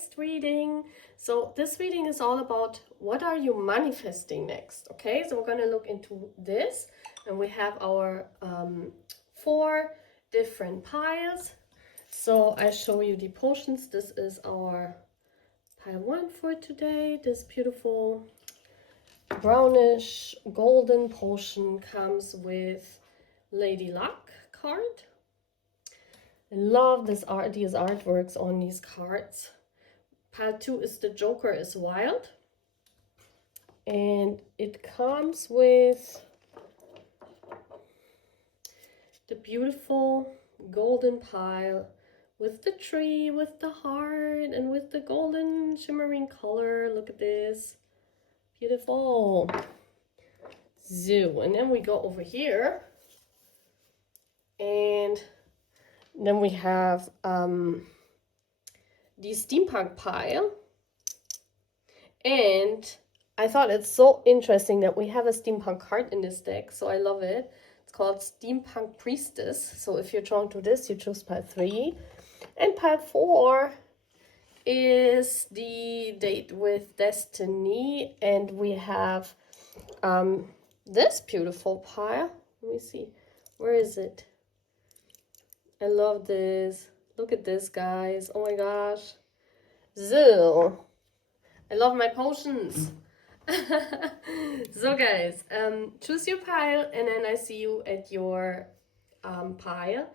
next reading. So this reading is all about what are you manifesting next. Okay, so we're going to look into this, and we have our 4 different piles. So I show you the potions. This is our pile 1 for today. This beautiful brownish golden potion comes with Lady Luck card. I love these artworks on these cards. Pile 2 is the Joker is Wild. And it comes with the beautiful golden pile with the tree, with the heart, and with the golden shimmering color. Look at this. Beautiful. Zoo. And then we go over here. And then we have the steampunk pile. And I thought it's so interesting that we have a steampunk card in this deck. So I love it. It's called Steampunk Priestess. So if you're drawn to this, you choose pile 3. And pile 4 is the Date with Destiny. And we have this beautiful pile. Let me see. Where is it? I love this. Look at this, guys. Oh my gosh. Zoo. I love my potions. So guys, choose your pile, and then I see you at your pile.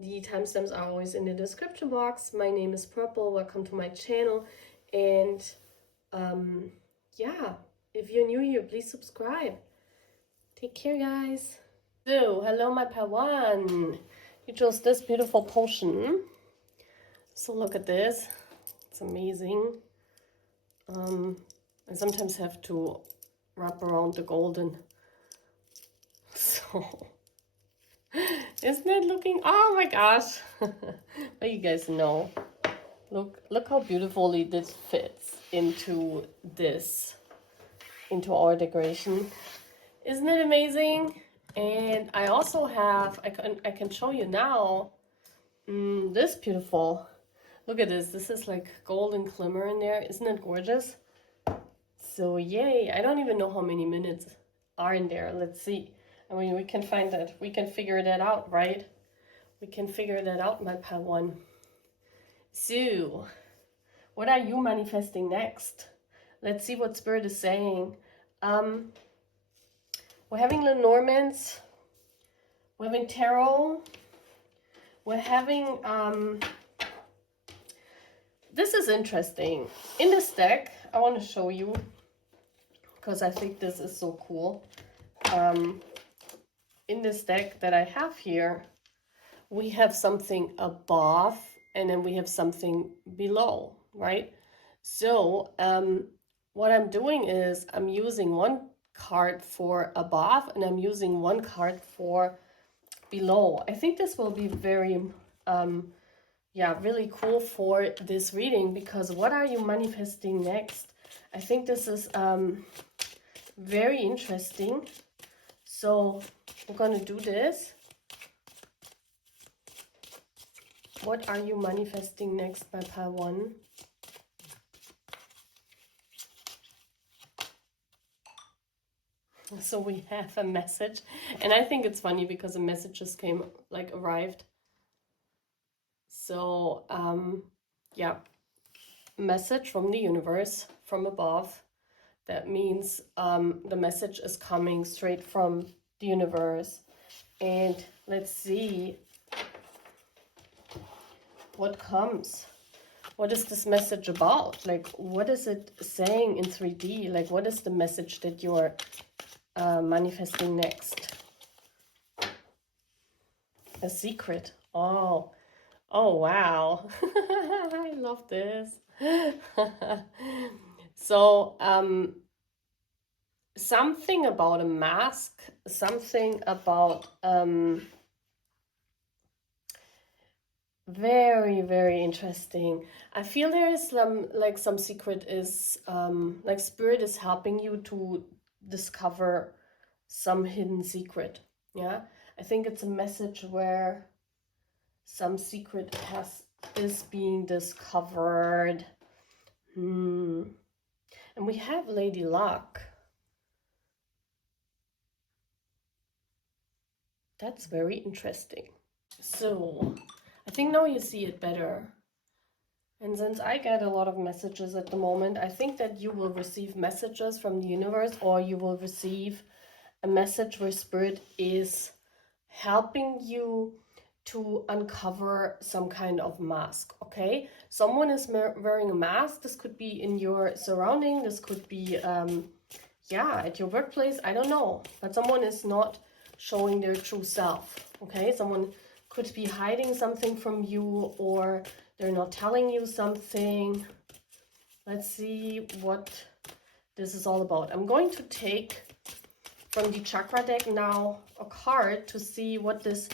The timestamps are always in the description box. My name is Purple. Welcome to my channel. And yeah, if you're new here, please subscribe. Take care, guys. So, hello, my pile 1. You chose this beautiful potion. So look at this. It's amazing. I sometimes have to wrap around the golden. So, isn't it looking? Oh my gosh! But you guys know. Look how beautifully this fits into our decoration. Isn't it amazing? And I also have, I can show you now, this beautiful. Look at this. This is like golden glimmer in there. Isn't it gorgeous? So yay. I don't even know how many minutes are in there. Let's see. I mean, we can find that. We can figure that out, right? We can figure that out, my pile 1. So, what are you manifesting next? Let's see what Spirit is saying. We're having Lenormand's. We're having tarot. We're having this is interesting. In this deck, I want to show you, because I think this is so cool. In this deck that I have here, we have something above, and then we have something below, right? So what I'm doing is I'm using one card for above, and I'm using one card for below. I think this will be very really cool for this reading, because what are you manifesting next? I think this is very interesting. So we're going to do this. What are you manifesting next, by pile 1? So we have a message, and I think it's funny because a message just arrived. So yeah, message from the universe, from above. That means the message is coming straight from the universe. And let's see what comes. What is this message about? Like, what is it saying in 3D? Like, what is the message that you're manifesting next? A secret. Oh wow. I love this. So something about a mask, something about very, very interesting. I feel there is some secret is like Spirit is helping you to discover some hidden secret. Yeah, I think it's a message where some secret is being discovered. And we have Lady Luck. That's very interesting. So I think now you see it better. And since I get a lot of messages at the moment, I think that you will receive messages from the universe, or you will receive a message where Spirit is helping you to uncover some kind of mask, okay? Someone is wearing a mask. This could be in your surrounding. This could be, yeah, at your workplace. I don't know. But someone is not showing their true self, okay? Someone could be hiding something from you, or they're not telling you something. Let's see what this is all about. I'm going to take from the chakra deck now a card to see what this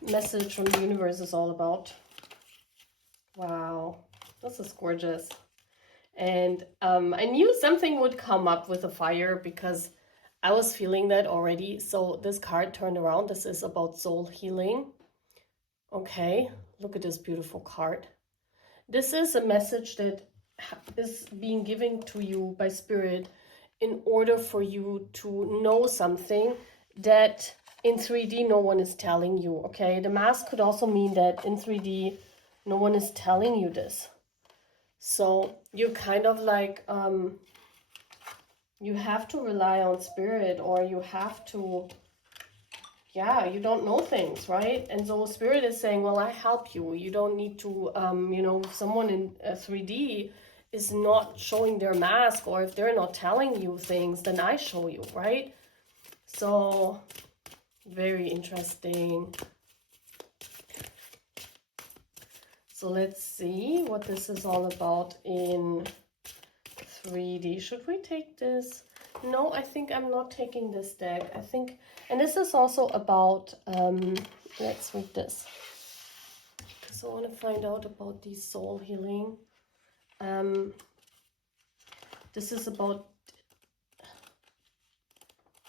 message from the universe is all about. Wow, this is gorgeous. And I knew something would come up with a fire because I was feeling that already. So this card turned around. This is about soul healing. Okay, look at this beautiful card. This is a message that is being given to you by Spirit in order for you to know something that in 3D no one is telling you, okay? The mask could also mean that in 3D no one is telling you this. So you're kind of like, you have to rely on Spirit, or you have to, yeah, you don't know things, right? And so Spirit is saying, well, I help you. You don't need to, you know, if someone in 3D is not showing their mask, or if they're not telling you things, then I show you, right? So very interesting. So let's see what this is all about in 3D. Should we take this? No, I think I'm not taking this deck. I think, and this is also about, let's read this. So I want to find out about the soul healing. This is about,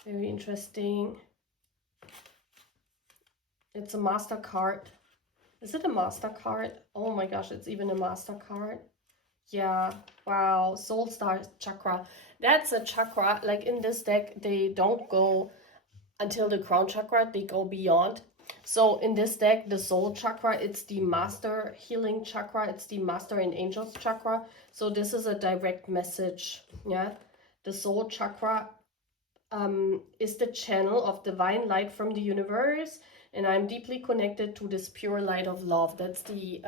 very interesting. It's a master card. Is it a master card? Oh my gosh, it's even a master card. Yeah, wow, soul star chakra. That's a chakra, like in this deck, they don't go until the crown chakra, they go beyond. So in this deck, the soul chakra, it's the master healing chakra, it's the master and angels chakra. So this is a direct message, yeah. The soul chakra is the channel of divine light from the universe, and I'm deeply connected to this pure light of love. That's the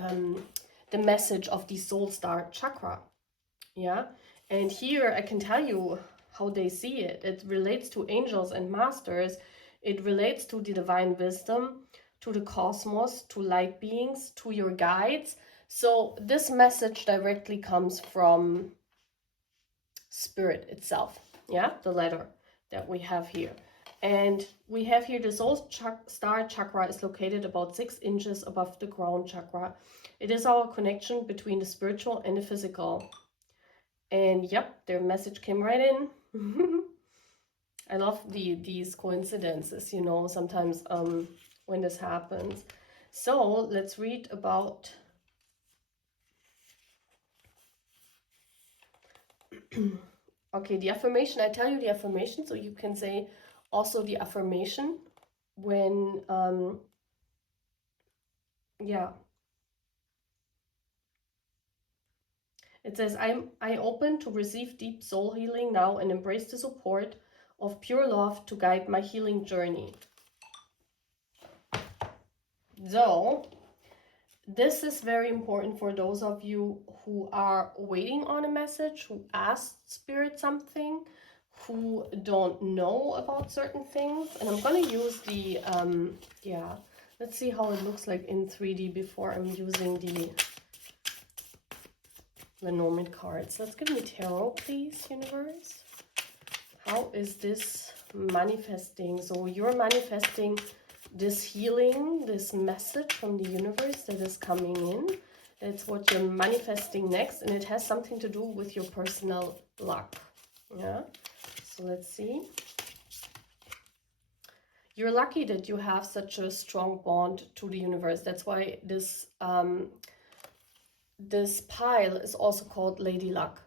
message of the soul star chakra, yeah. And here I can tell you how they see it. It relates to angels and masters. It relates to the divine wisdom, to the cosmos, to light beings, to your guides. So this message directly comes from Spirit itself, yeah, the letter that we have here. And we have here the soul star chakra is located about 6 inches above the crown chakra. It is our connection between the spiritual and the physical. And yep, their message came right in. I love these coincidences, you know, sometimes when this happens. So let's read about okay, the affirmation. I tell you the affirmation so you can say also the affirmation when yeah. It says, I open to receive deep soul healing now and embrace the support of pure love to guide my healing journey. So this is very important for those of you who are waiting on a message, who asked Spirit something, who don't know about certain things. And I'm going to use the, yeah, let's see how it looks like in 3D before I'm using the Lenormand cards. Let's give me tarot, please, universe. How is this manifesting? So you're manifesting this healing, this message from the universe that is coming in. That's what you're manifesting next, and it has something to do with your personal luck. Yeah, so let's see. You're lucky that you have such a strong bond to the universe. That's why this this pile is also called Lady Luck,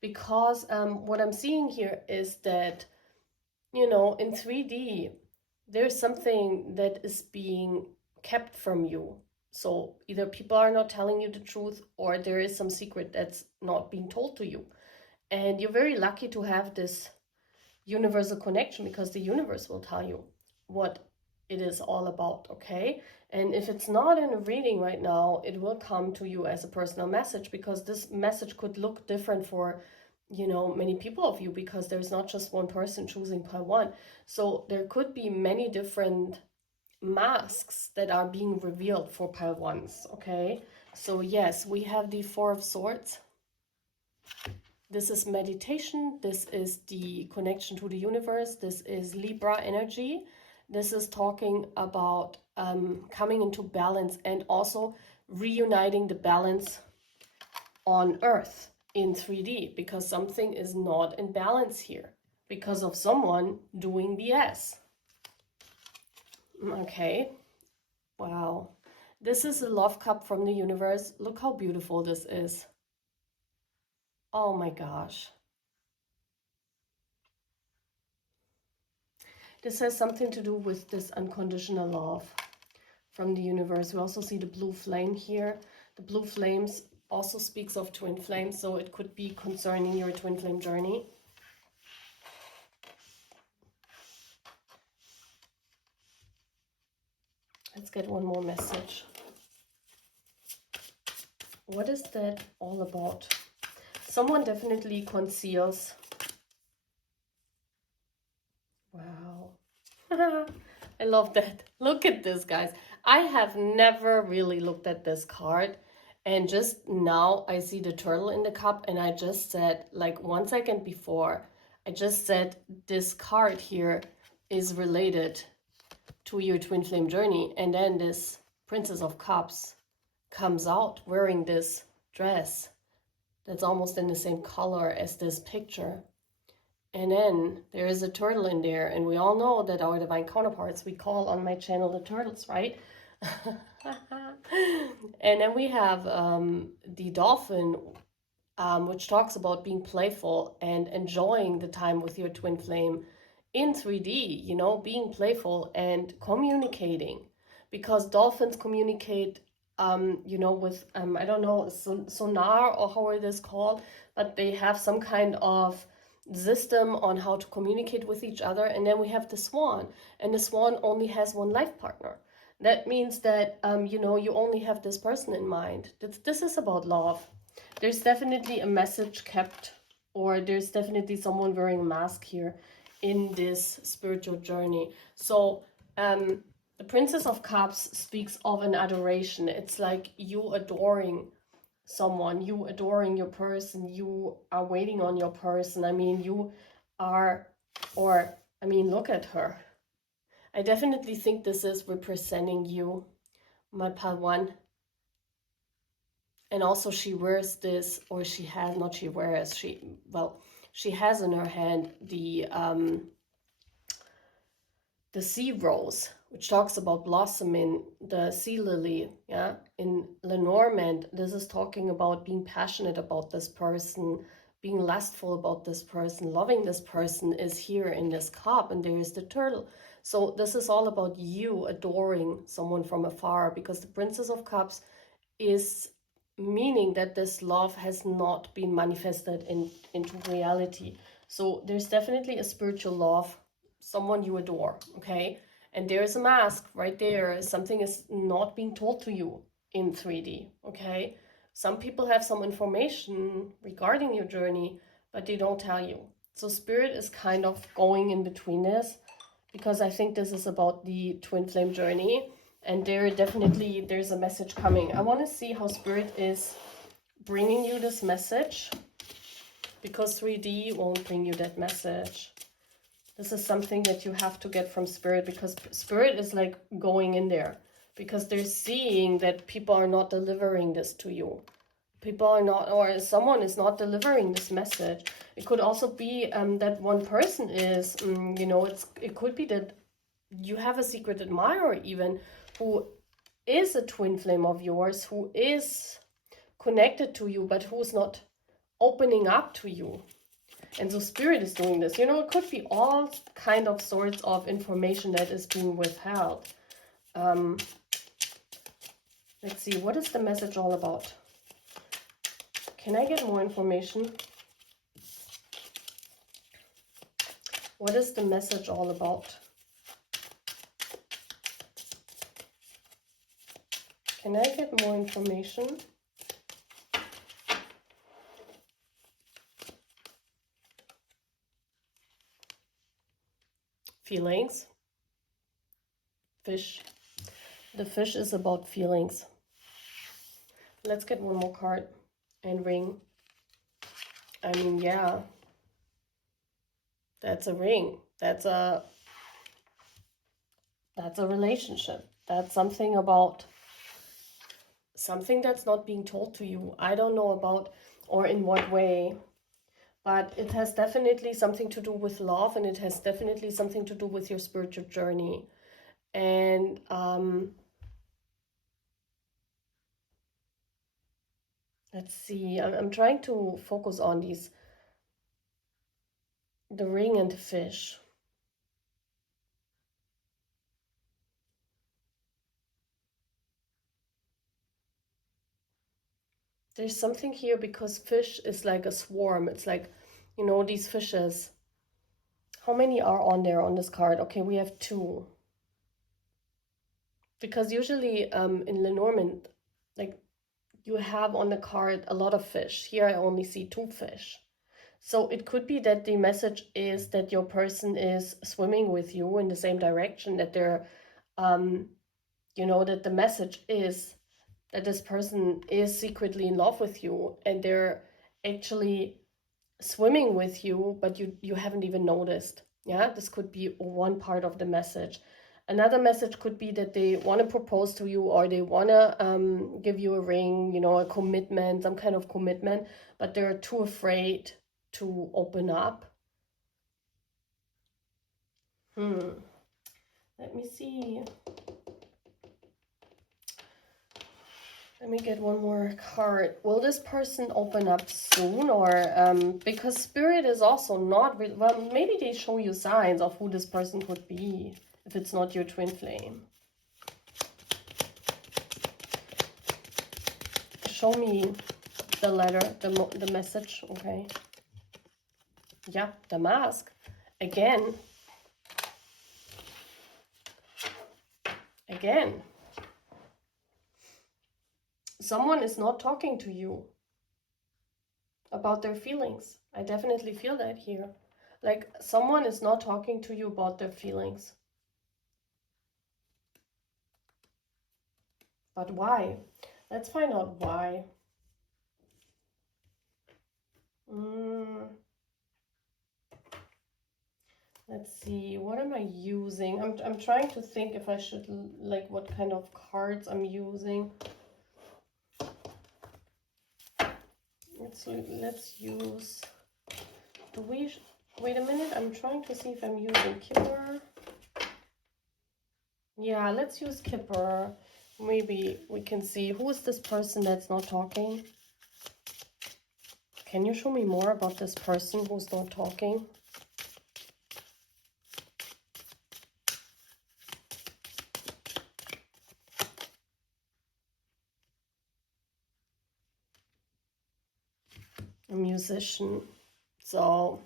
because what I'm seeing here is that, you know, in 3D, there's something that is being kept from you. So either people are not telling you the truth, or there is some secret that's not being told to you. And you're very lucky to have this universal connection, because the universe will tell you what it is all about, okay? And if it's not in a reading right now, it will come to you as a personal message, because this message could look different for, you know, many people of you, because there's not just one person choosing pile one. So there could be many different masks that are being revealed for pile ones, okay? So yes, we have the Four of Swords. This is meditation. This is the connection to the universe. This is Libra energy. This is talking about coming into balance, and also reuniting the balance on Earth in 3D, because something is not in balance here because of someone doing BS. Okay. Wow. This is a love cup from the universe. Look how beautiful this is. Oh my gosh. This has something to do with this unconditional love from the universe. We also see the blue flame here. The blue flames also speaks of twin flames, so it could be concerning your twin flame journey. Let's get one more message. What is that all about? Someone definitely conceals. Wow. I love that. Look at this, guys. I have never really looked at this card, and just now I see the turtle in the cup, and I just said, like 1 second before, I just said this card here is related to your twin flame journey, and then this Princess of Cups comes out wearing this dress that's almost in the same color as this picture. And then there is a turtle in there, and we all know that our divine counterparts, we call on my channel the turtles, right? And then we have the dolphin, which talks about being playful and enjoying the time with your twin flame in 3D, you know, being playful and communicating, because dolphins communicate, you know, with, I don't know, sonar or how it is called, but they have some kind of system on how to communicate with each other. And then we have the swan, and the swan only has one life partner. That means that, you know, you only have this person in mind. This is about love. There's definitely a message kept, or there's definitely someone wearing a mask here in this spiritual journey. So the Princess of Cups speaks of an adoration. It's like you adoring someone, you adoring your person, you are waiting on your person. I mean, you are, or I mean, look at her. I definitely think this is representing you, my pal one. And also she wears this, or she has, not she wears, she has in her hand the sea rose, which talks about blossoming, the sea lily, yeah? In Lenormand, this is talking about being passionate about this person, being lustful about this person, loving this person is here in this cup, and there is the turtle. So this is all about you adoring someone from afar, because the Princess of Cups is meaning that this love has not been manifested into reality. So there's definitely a spiritual love, someone you adore, okay? And there's a mask right there. Something is not being told to you in 3D, okay? Some people have some information regarding your journey, but they don't tell you. So Spirit is kind of going in between this, because I think this is about the twin flame journey, and there's a message coming. I want to see how Spirit is bringing you this message, because 3D won't bring you that message. This is something that you have to get from Spirit, because Spirit is like going in there, because they're seeing that people are not delivering this to you. People are not, or someone is not delivering this message. It could also be that one person is, you know, it could be that you have a secret admirer even, who is a twin flame of yours, who is connected to you, but who's not opening up to you. And so Spirit is doing this. You know, it could be all kind of sorts of information that is being withheld. Let's see, what is the message all about? Can I get more information? What is the message all about? Can I get more information? Feelings. Fish. The fish is about feelings. Let's get one more card. And ring. I mean, yeah. That's a ring. That's a relationship. That's something about something that's not being told to you. I don't know about or in what way, but it has definitely something to do with love, and it has definitely something to do with your spiritual journey. And let's see, I'm trying to focus on these, the ring and the fish. There's something here because fish is like a swarm. It's like, you know, these fishes. How many are on there on this card? Okay, we have 2. Because usually in Lenormand, like, you have on the card a lot of fish. Here I only see 2 fish. So it could be that the message is that your person is swimming with you in the same direction, that they're, you know, that the message is that this person is secretly in love with you and they're actually swimming with you, but you haven't even noticed. Yeah, this could be one part of the message. Another message could be that they want to propose to you, or they want to give you a ring, you know, a commitment, some kind of commitment, but they're too afraid to open up. Let me see. Let me get one more card. Will this person open up soon, or because Spirit is also not really, well, maybe they show you signs of who this person could be if it's not your twin flame. Show me the letter, the message. Okay. Yeah, the mask. Again. Someone is not talking to you about their feelings. I definitely feel that here. Like, someone is not talking to you about their feelings. But why? Let's find out why. Let's see, what am I using? I'm trying to think if I should, like, what kind of cards I'm using. Let's use, wait a minute, I'm trying to see if I'm using Kipper. Yeah, let's use Kipper. Maybe we can see, who is this person that's not talking? Can you show me more about this person who's not talking? A musician. So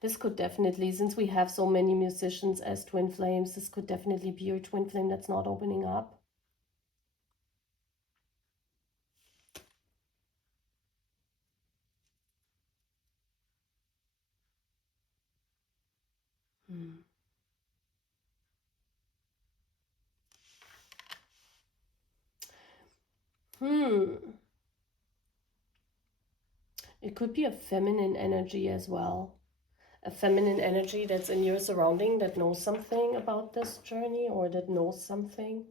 this could definitely, since we have so many musicians as twin flames, this could definitely be your twin flame that's not opening up. It could be a feminine energy as well. A feminine energy that's in your surrounding that knows something about this journey, or that knows something.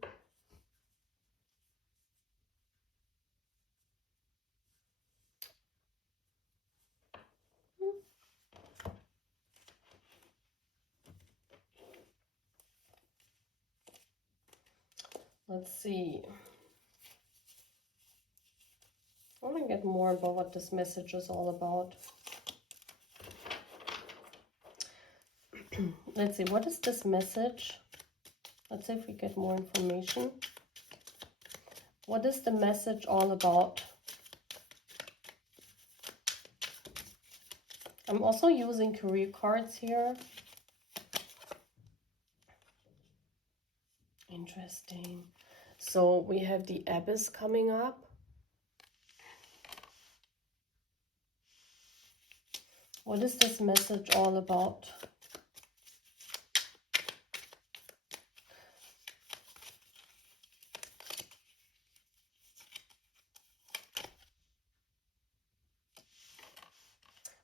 Let's see. Oh my get more about what this message is all about. Let's see, what is this message? Let's see if we get more information. What is the message all about? I'm also using career cards here. Interesting. So we have the Abyss coming up. What is this message all about?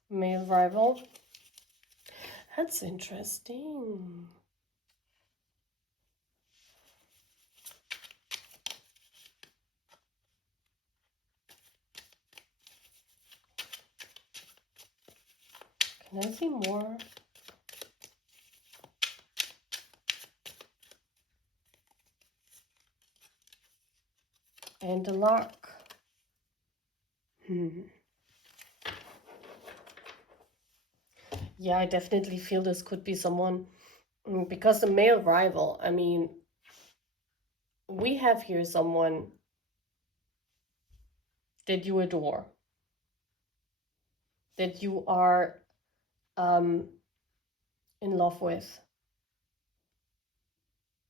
Male rival. That's interesting. Can I see more? And the Lark. Yeah, I definitely feel this could be someone, because the male rival, I mean, we have here someone that you adore, that you are in love with.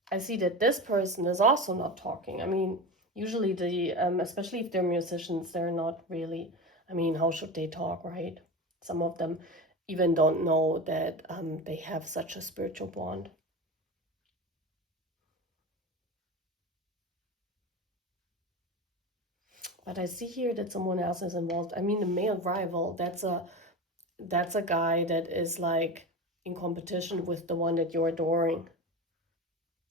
I see that this person is also not talking. I mean, usually especially if they're musicians, they're not really, I mean, how should they talk, right? Some of them even don't know that they have such a spiritual bond. But I see here that someone else is involved. I mean, the male rival, that's a guy that is like in competition with the one that you're adoring.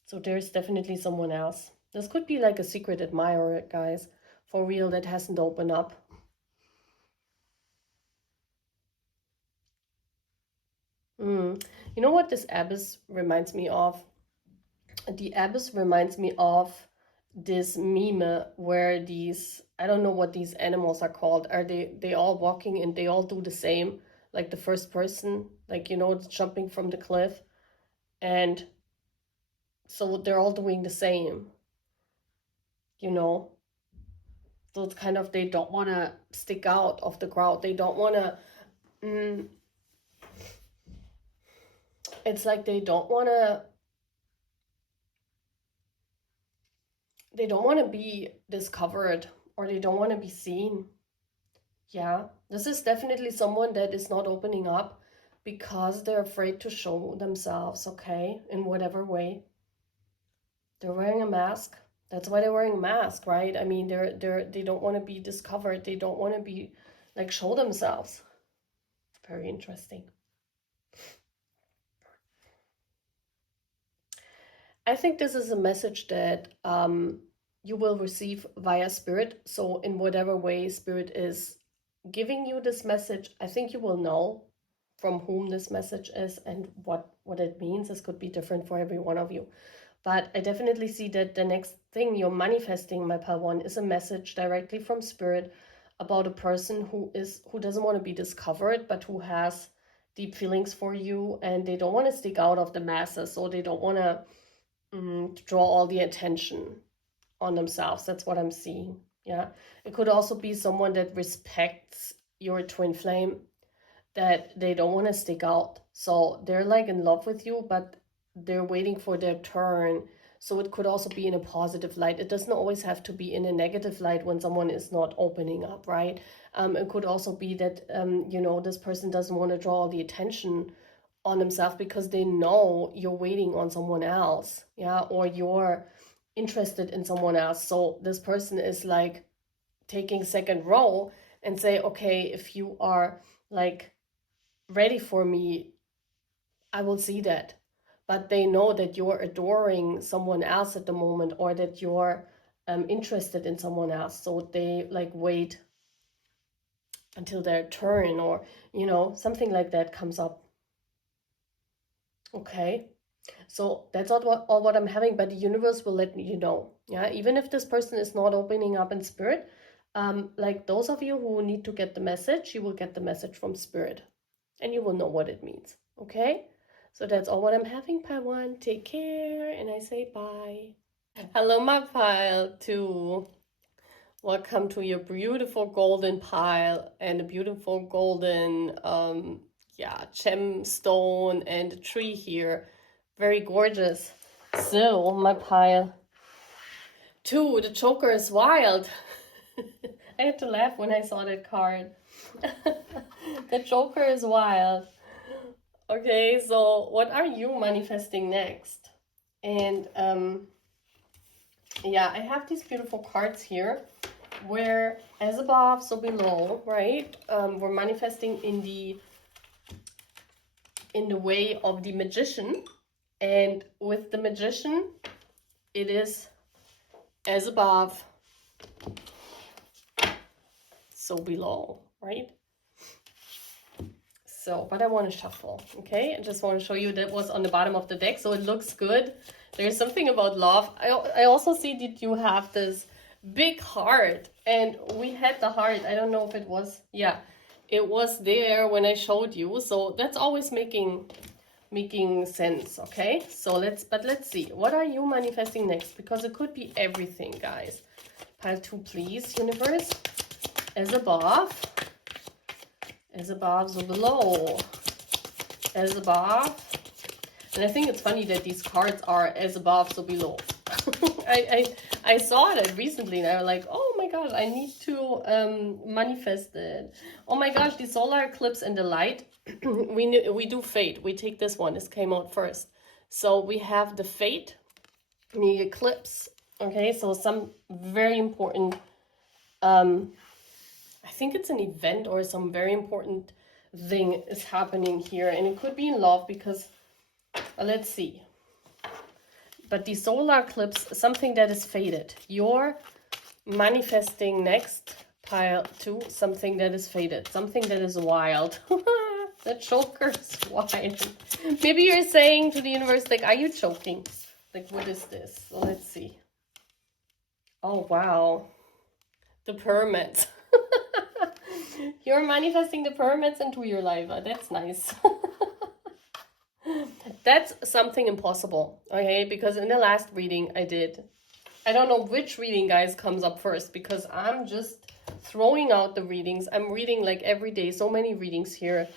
So there's definitely someone else. This could be like a secret admirer, guys, for real, that hasn't opened up. You know what this Abyss reminds me of? The Abyss reminds me of this meme where these, I don't know what these animals are called. Are they all walking and they all do the same? Like the first person, like, you know, jumping from the cliff. And so they're all doing the same, you know? So it's kind of, they don't want to stick out of the crowd. They don't want to, it's like they don't want to be discovered, or they don't want to be seen. Yeah, this is definitely someone that is not opening up because they're afraid to show themselves, okay, in whatever way. They're wearing a mask. That's why they're wearing a mask, right? I mean, they don't want to be discovered. They don't want to be, like, show themselves. Very interesting. I think this is a message that you will receive via Spirit. So in whatever way Spirit is giving you this message, I think you will know from whom this message is and what it means. This could be different for every one of you. But I definitely see that the next thing you're manifesting, my pal one, is a message directly from Spirit about a person who doesn't want to be discovered, but who has deep feelings for you, and they don't want to stick out of the masses, so they don't want to draw all the attention on themselves. That's what I'm seeing. Yeah, it could also be someone that respects your twin flame, that they don't want to stick out, so they're like in love with you, but they're waiting for their turn. So it could also be in a positive light. It doesn't always have to be in a negative light when someone is not opening up, right? It could also be that you know, this person doesn't want to draw all the attention on themselves because they know you're waiting on someone else, yeah, or you're interested in someone else. So this person is like taking second row and say, okay, if you are like ready for me, I will see that. But they know that you're adoring someone else at the moment, or that you're interested in someone else. So they like wait until their turn, or, you know, something like that comes up. Okay. So that's not all what I'm having, but the universe will let you know. Yeah, even if this person is not opening up in Spirit, Like those of you who need to get the message, you will get the message from Spirit and you will know what it means. Okay? So that's all what I'm having, pile one. Take care, and I say bye. Hello, my pile two. Welcome to your beautiful golden pile and a beautiful golden, gemstone and a tree here. Very gorgeous. So, my pile two, the Joker is wild. I had to laugh when I saw that card. The Joker is wild. Okay, so what are you manifesting next? And yeah, I have these beautiful cards here where as above, so below, right? We're manifesting in the way of the magician. And with the magician, it is as above, so below, right? So, but I want to shuffle, okay? I just want to show you that was on the bottom of the deck, so it looks good. There's something about love. I also see that you have this big heart, and we had the heart. I don't know if it was, yeah, it was there when I showed you. So that's always making sense, okay? So let's see. What are you manifesting next? Because it could be everything, guys. Pile two, please, universe. As above, so below, as above. And I think it's funny that these cards are as above, so below. I saw that recently and I was like, oh my god, I need to manifest it. Oh my gosh, the solar eclipse and the light. we do fate. We take this one. This came out first. So we have the fate, the eclipse. Okay, so some very important I think it's an event or some very important thing is happening here. And it could be in love because, let's see. But the solar eclipse, something that is faded. You're manifesting next, pile two, something that is faded. Something that is wild. The Joker is wild. Maybe you're saying to the universe, like, are you choking? Like, what is this? So let's see. Oh, wow. The pyramids. You're manifesting the pyramids into your life. That's nice. That's something impossible, okay? Because in the last reading I did, I don't know which reading, guys, comes up first because I'm just throwing out the readings. I'm reading like every day, so many readings here,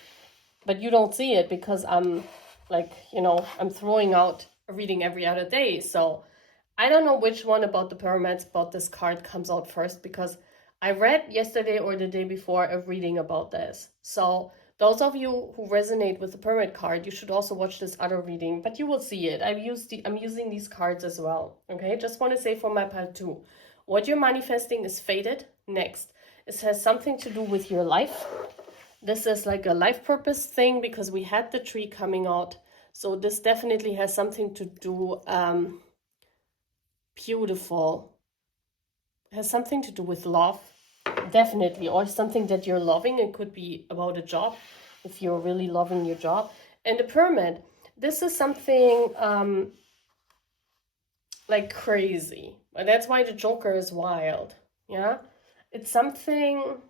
but you don't see it because I'm like, you know, I'm throwing out a reading every other day. So I don't know which one about the pyramids, about this card comes out first because I read yesterday or the day before a reading about this. So those of you who resonate with the pyramid card, you should also watch this other reading, but you will see it. I'm using these cards as well. Okay, just want to say for my part too, what you're manifesting is faded next. It has something to do with your life. This is like a life purpose thing because we had the tree coming out. So this definitely has something to do, beautiful. It has something to do with love, definitely, or something that you're loving. It could be about a job, if you're really loving your job. And the pyramid, this is something like crazy. And that's why the Joker is wild. Yeah, it's something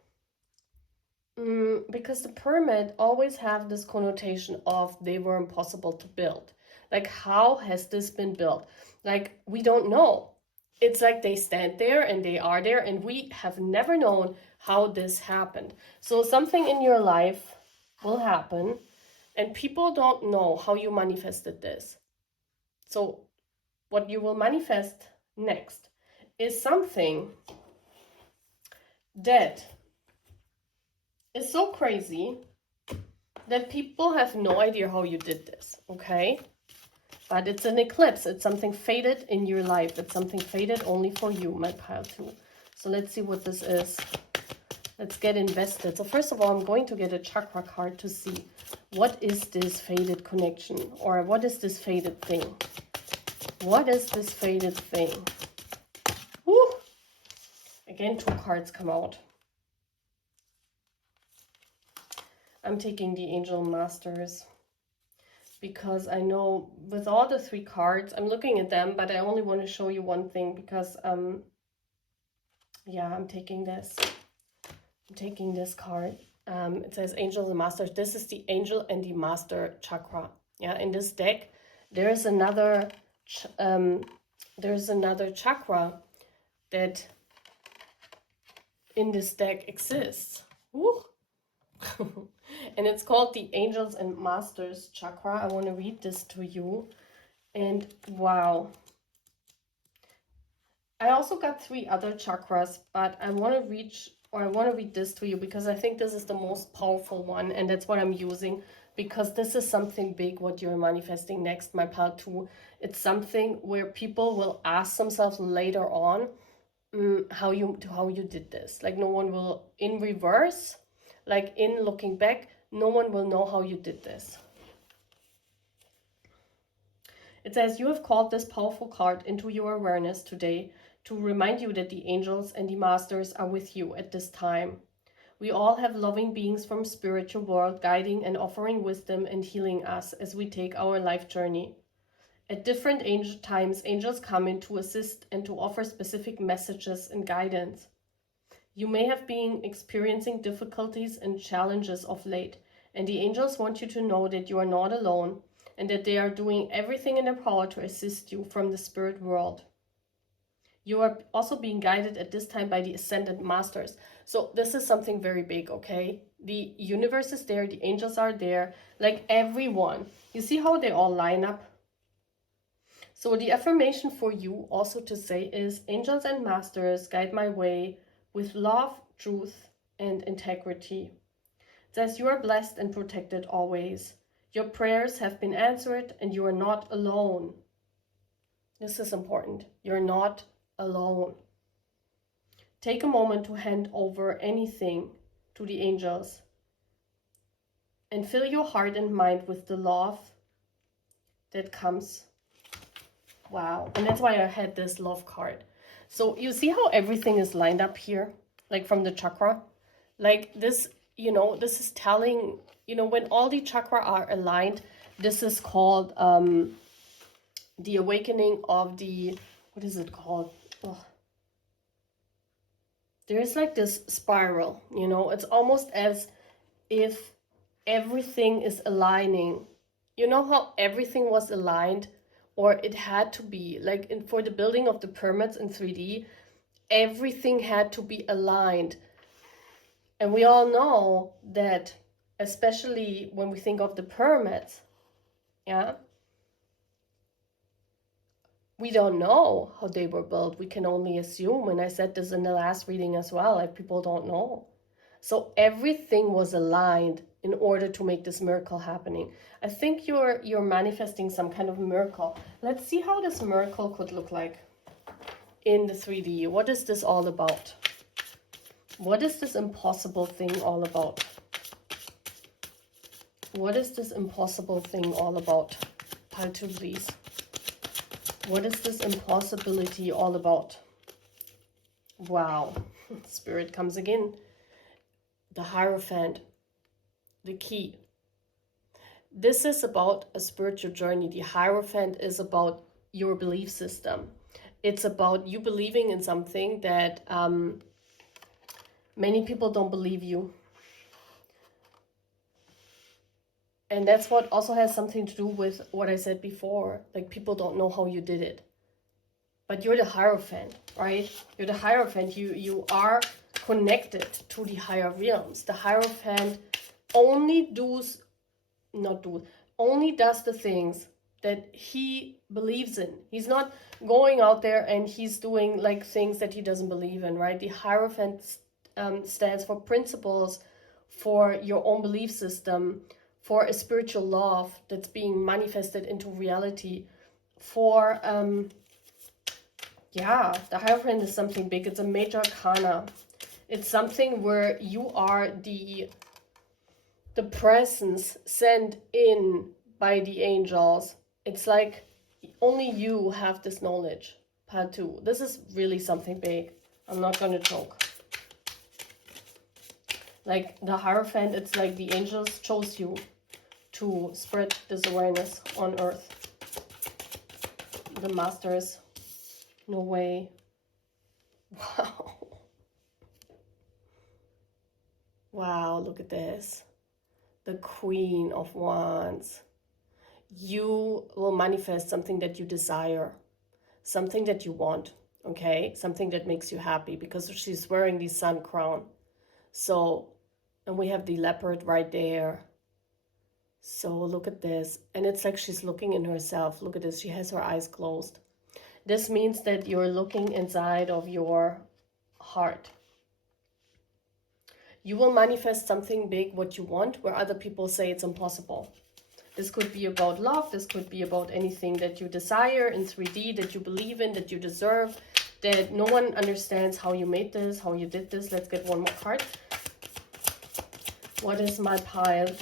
because the pyramid always have this connotation of they were impossible to build. Like, how has this been built? Like, we don't know. It's like they stand there and they are there and we have never known how this happened. So something in your life will happen and people don't know how you manifested this. So what you will manifest next is something that is so crazy that people have no idea how you did this, okay? But it's an eclipse. It's something faded in your life. It's something faded only for you, my pile two. So let's see what this is. Let's get invested. So first of all, I'm going to get a chakra card to see what is this faded connection or what is this faded thing. What is this faded thing? Woo! Again, two cards come out. I'm taking the Angel Masters because I know with all the three cards, I'm looking at them, but I only want to show you one thing because, Yeah, I'm taking this. I'm taking this card. It says Angels and Masters. This is the Angel and the Master chakra. Yeah, in this deck, there's another chakra that in this deck exists. Woo. And it's called the Angels and Masters chakra. I want to read this to you. And wow. I also got 3 other chakras, but I want to read this to you because I think this is the most powerful one, and that's what I'm using, because this is something big what you're manifesting next, my pal too. It's something where people will ask themselves later on how you did this. Like, no one will, in reverse, like in looking back, no one will know how you did this. It says, you have called this powerful card into your awareness today to remind you that the angels and the masters are with you at this time. We all have loving beings from spiritual world guiding and offering wisdom and healing us as we take our life journey. At different times, angels come in to assist and to offer specific messages and guidance. You may have been experiencing difficulties and challenges of late, and the angels want you to know that you are not alone and that they are doing everything in their power to assist you from the spirit world. You are also being guided at this time by the Ascended Masters. So this is something very big, okay? The universe is there, the angels are there, like everyone. You see how they all line up? So the affirmation for you also to say is, angels and masters guide my way with love, truth, and integrity. It says, you are blessed and protected always. Your prayers have been answered and you are not alone. This is important. You're not alone. Take a moment to hand over anything to the angels and fill your heart and mind with the love that comes. Wow. And that's why I had this love card. So you see how everything is lined up here, like from the chakra, like this, you know, this is telling, you know, when all the chakra are aligned, this is called the awakening of the, what is it called? Oh. There's like this spiral, you know, it's almost as if everything is aligning. You know how everything was aligned, or it had to be, like for the building of the pyramids in 3D, everything had to be aligned. And we all know that, especially when we think of the pyramids, yeah, we don't know how they were built. We can only assume. And I said this in the last reading as well, like people don't know. So everything was aligned in order to make this miracle happening. I think you're manifesting some kind of miracle. Let's see how this miracle could look like in the 3D. What is this all about? What is this impossible thing all about? What is this impossible thing all about? Pile 2, please. What is this impossibility all about? Wow. Spirit comes again. The Hierophant. The key. This is about a spiritual journey. The Hierophant is about your belief system. It's about you believing in something that many people don't believe you. And that's what also has something to do with what I said before. Like, people don't know how you did it. But you're the Hierophant, right? You're the Hierophant. You are connected to the higher realms. The Hierophant only does the things that he believes in. He's not going out there and he's doing like things that he doesn't believe in, right? The Hierophant stands for principles, for your own belief system, for a spiritual love that's being manifested into reality, for yeah, the Hierophant is something big. It's a major arcana. It's something where you are the presence sent in by the angels. It's like only you have this knowledge. Part 2. This is really something big. I'm not gonna joke. Like the Hierophant, it's like the angels chose you to spread this awareness on earth. The masters, no way. Wow. Wow, look at this. The Queen of Wands. You will manifest something that you desire, something that you want, okay? Something that makes you happy, because she's wearing the sun crown. So, and we have the leopard right there. So look at this. And it's like she's looking in herself. Look at this. She has her eyes closed. This means that you're looking inside of your heart. You will manifest something big, what you want, where other people say it's impossible. This could be about love. This could be about anything that you desire in 3D, that you believe in, that you deserve, that no one understands how you made this, how you did this. Let's get one more card. What is my pile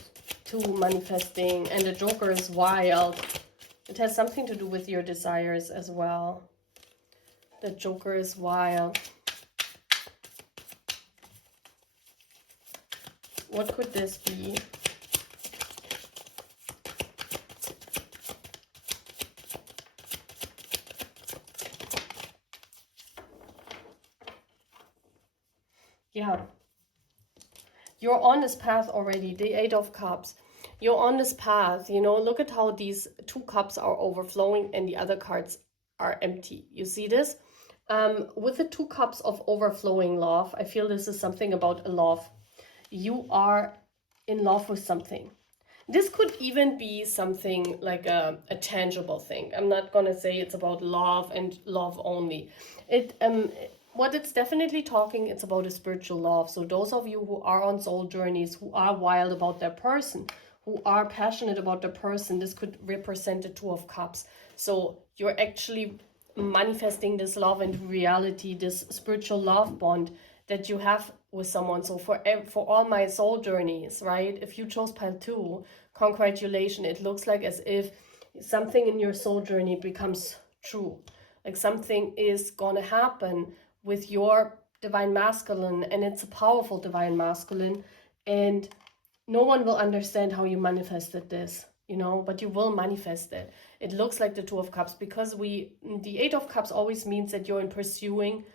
2 manifesting? And the Joker is wild. It has something to do with your desires as well. The Joker is wild. What could this be? Yeah. You're on this path already, the 8 of Cups. You're on this path, you know, look at how these 2 cups are overflowing and the other cards are empty. You see this? With the 2 cups of overflowing love, I feel this is something about a love. You are in love with something. This could even be something like a tangible thing. I'm not gonna say it's about love and love only. What it's definitely talking, it's about a spiritual love. So those of you who are on soul journeys, who are wild about their person, who are passionate about their person, this could represent the 2 of Cups. So you're actually manifesting this love into reality, this spiritual love bond that you have with someone. So for all my soul journeys, right? If you chose pile 2, congratulations. It looks like as if something in your soul journey becomes true. Like something is gonna happen with your divine masculine, and it's a powerful divine masculine, and no one will understand how you manifested this, you know, but you will manifest it. It looks like the 2 of Cups, because the 8 of Cups always means that you're in pursuing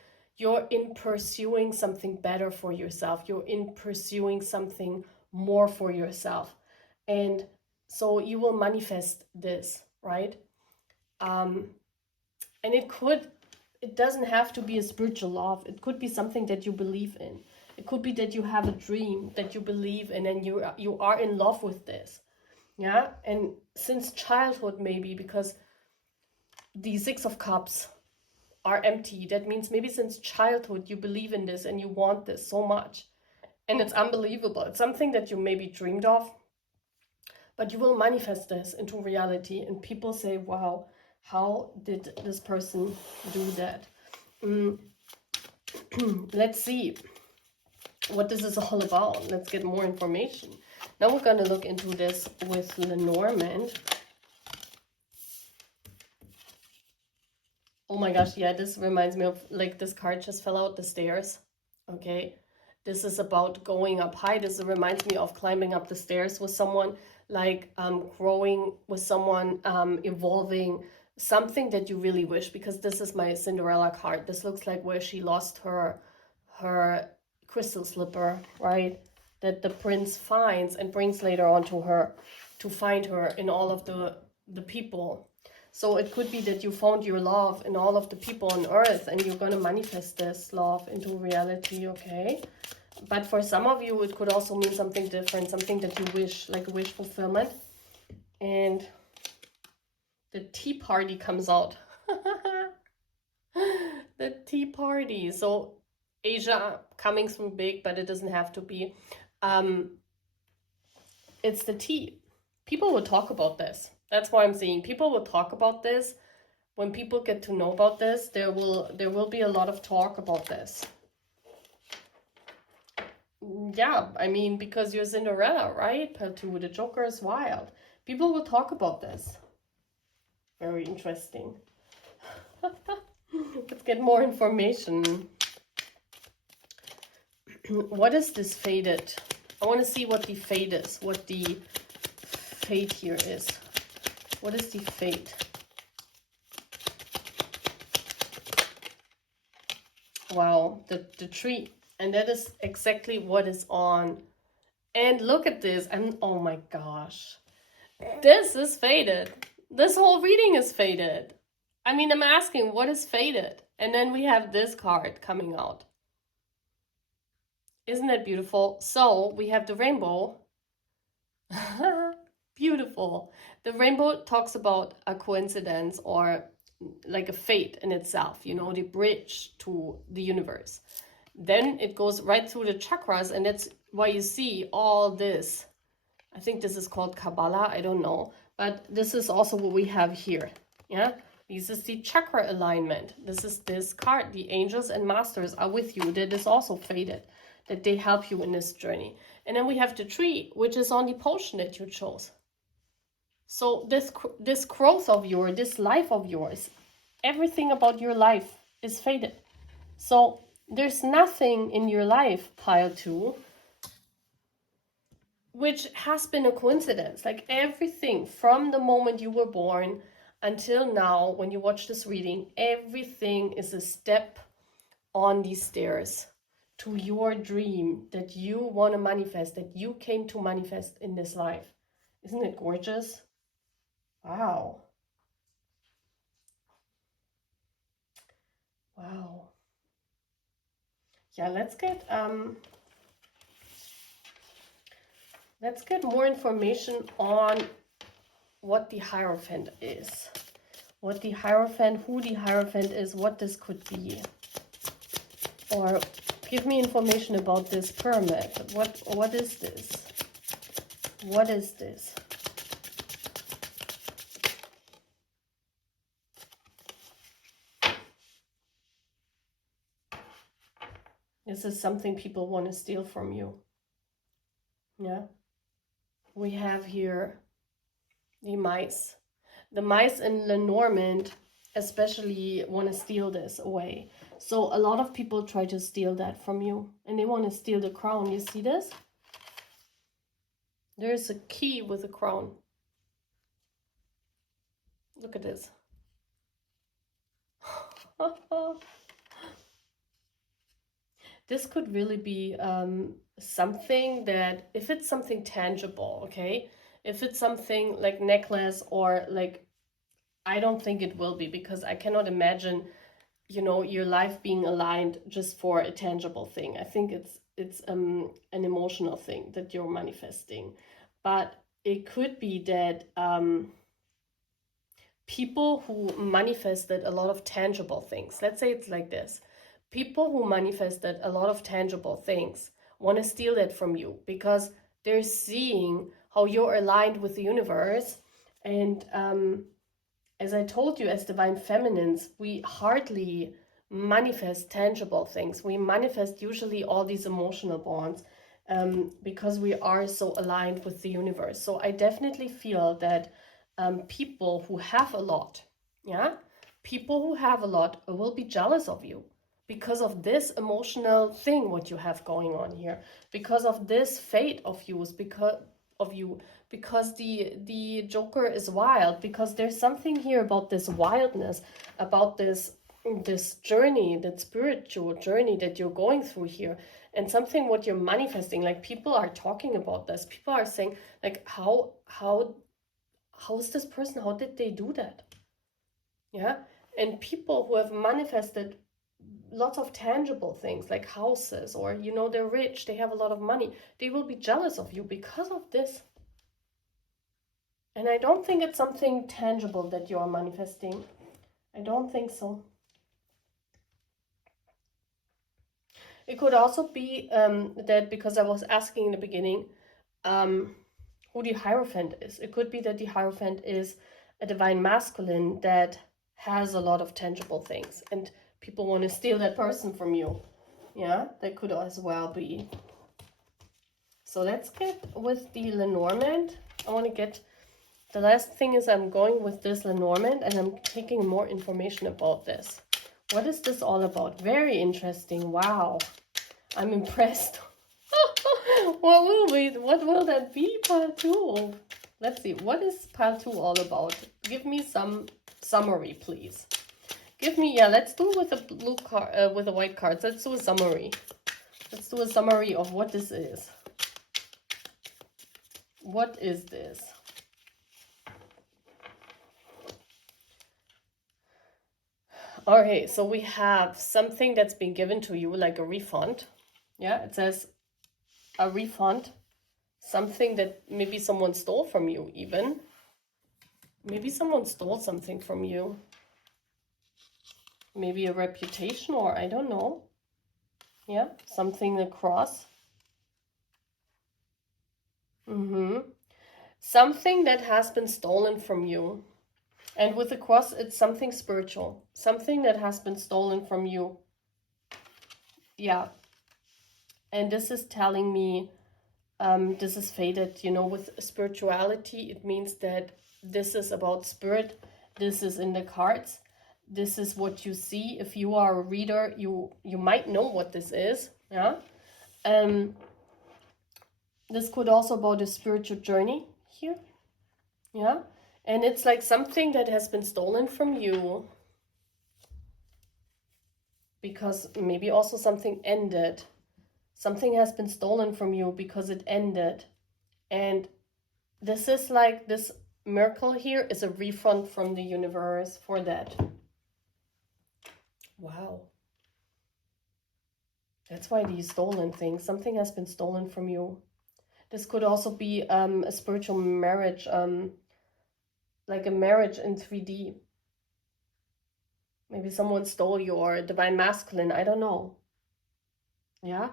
something better for yourself. You're in pursuing something more for yourself. And so you will manifest this, right? And it doesn't have to be a spiritual love. It could be something that you believe in. It could be that you have a dream that you believe in and you are in love with this. Yeah, and since childhood maybe, because the 6 of Cups are empty. That means maybe since childhood you believe in this and you want this so much. And it's unbelievable. It's something that you maybe dreamed of, but you will manifest this into reality. And people say, wow, how did this person do that? Let's see what this is all about. Let's get more information. Now we're going to look into this with Lenormand. Oh my gosh, yeah, this reminds me of, like, this card just fell out the stairs. Okay, this is about going up high. This reminds me of climbing up the stairs with someone, like growing with someone, evolving, something that you really wish, because this is my Cinderella card. This looks like where she lost her crystal slipper, right? That the prince finds and brings later on to her, to find her in all of the people. So it could be that you found your love in all of the people on earth, and you're going to manifest this love into reality, okay? But for some of you, it could also mean something different, something that you wish, like a wish fulfillment. And the tea party comes out. The tea party. So Asia coming through big, but it doesn't have to be. It's the tea. People will talk about this. That's why I'm saying people will talk about this. When people get to know about this, there will be a lot of talk about this. Yeah, I mean, because you're Cinderella, right? Part 2, the Joker is wild. People will talk about this. Very interesting. Let's get more information. What is this faded? I want to see what the fate is, what the fate here is. What is the fate? Wow, the tree. And that is exactly what is on And look at this. And oh my gosh. This is faded. This whole reading is faded. I mean, I'm asking, what is faded? And then we have this card coming out. Isn't that beautiful? So we have the rainbow. Beautiful. The rainbow talks about a coincidence or like a fate in itself, you know, the bridge to the universe. Then it goes right through the chakras, and that's why you see all this. I think this is called Kabbalah, I don't know. But this is also what we have here. Yeah, this is the chakra alignment. This is this card. The angels and masters are with you. That is also faded, that they help you in this journey. And then we have the tree, which is on the potion that you chose. So this growth of yours, this life of yours, everything about your life is faded. So there's nothing in your life, pile 2, which has been a coincidence. Like everything from the moment you were born until now, when you watch this reading, everything is a step on these stairs to your dream that you want to manifest, that you came to manifest in this life. Isn't it gorgeous? Wow. Wow. Yeah, let's get more information on what the Hierophant is. What the Hierophant, who the Hierophant is, what this could be. Or give me information about this pyramid. What is this? What is this? This is something people want to steal from you. Yeah. We have here the mice. The mice in Lenormand especially want to steal this away. So a lot of people try to steal that from you. And they want to steal the crown. You see this? There's a key with a crown. Look at this. This could really be something that, if it's something tangible, okay? If it's something like necklace or like, I don't think it will be, because I cannot imagine, you know, your life being aligned just for a tangible thing. I think it's an emotional thing that you're manifesting. But it could be that people who manifested a lot of tangible things, let's say it's like this, people who manifested a lot of tangible things want to steal that from you because they're seeing how you're aligned with the universe. And as I told you, as divine feminines, we hardly manifest tangible things. We manifest usually all these emotional bonds because we are so aligned with the universe. So I definitely feel that people who have a lot, yeah, people who have a lot will be jealous of you because of this emotional thing what you have going on here, because of this fate of yours, because the Joker is wild, because there's something here about this wildness, about this journey, that spiritual journey that you're going through here, and something what you're manifesting. Like people are talking about this, people are saying like, how is this person, how did they do that? Yeah. And people who have manifested lots of tangible things like houses, or you know, they're rich, they have a lot of money, they will be jealous of you because of this. And I don't think it's something tangible that you are manifesting. I don't think so. It could also be that, because I was asking in the beginning who the Hierophant is. It could be that the Hierophant is a divine masculine that has a lot of tangible things, and people want to steal that person from you. Yeah, that could as well be. So let's get with the Lenormand. I want to get, the last thing is I'm going with this Lenormand, and I'm taking more information about this. What is this all about? Very interesting. Wow. I'm impressed. What will that be, pile 2? Let's see. What is pile 2 all about? Give me some summary, please. Give me, yeah, let's do it with a blue card, with a white card. Let's do a summary. Let's do a summary of what this is. What is this? Okay, so we have something that's been given to you, like a refund. Yeah, it says a refund. Something that maybe someone stole from you even. Maybe someone stole something from you. Maybe a reputation, or I don't know. Yeah, something across. Something that has been stolen from you. And with the cross, it's something spiritual. Something that has been stolen from you. Yeah. And this is telling me, this is faded, you know, with spirituality, it means that this is about spirit. This is in the cards. This is what you see. If you are a reader, you might know what this is. Yeah. This could also about a spiritual journey here. Yeah. And it's like something that has been stolen from you. Because maybe also something ended. Something has been stolen from you because it ended. And this is like, this miracle here is a refund from the universe for that. Wow. That's why these stolen things, something has been stolen from you. This could also be a spiritual marriage, like a marriage in 3D. Maybe someone stole your divine masculine, I don't know. Yeah.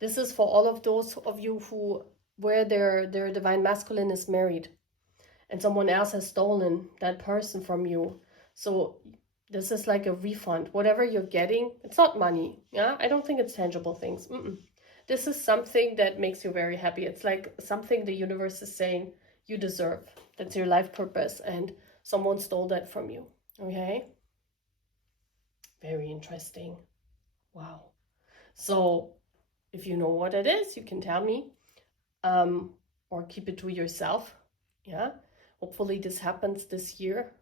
This is for all of those of you who, where their divine masculine is married and someone else has stolen that person from you. So this is like a refund. Whatever you're getting, it's not money. Yeah, I don't think it's tangible things. This is something that makes you very happy. It's like something the universe is saying you deserve. That's your life purpose, and someone stole that from you. Okay? Very interesting. Wow. So if you know what it is, you can tell me, or keep it to yourself. Yeah. Hopefully this happens this year.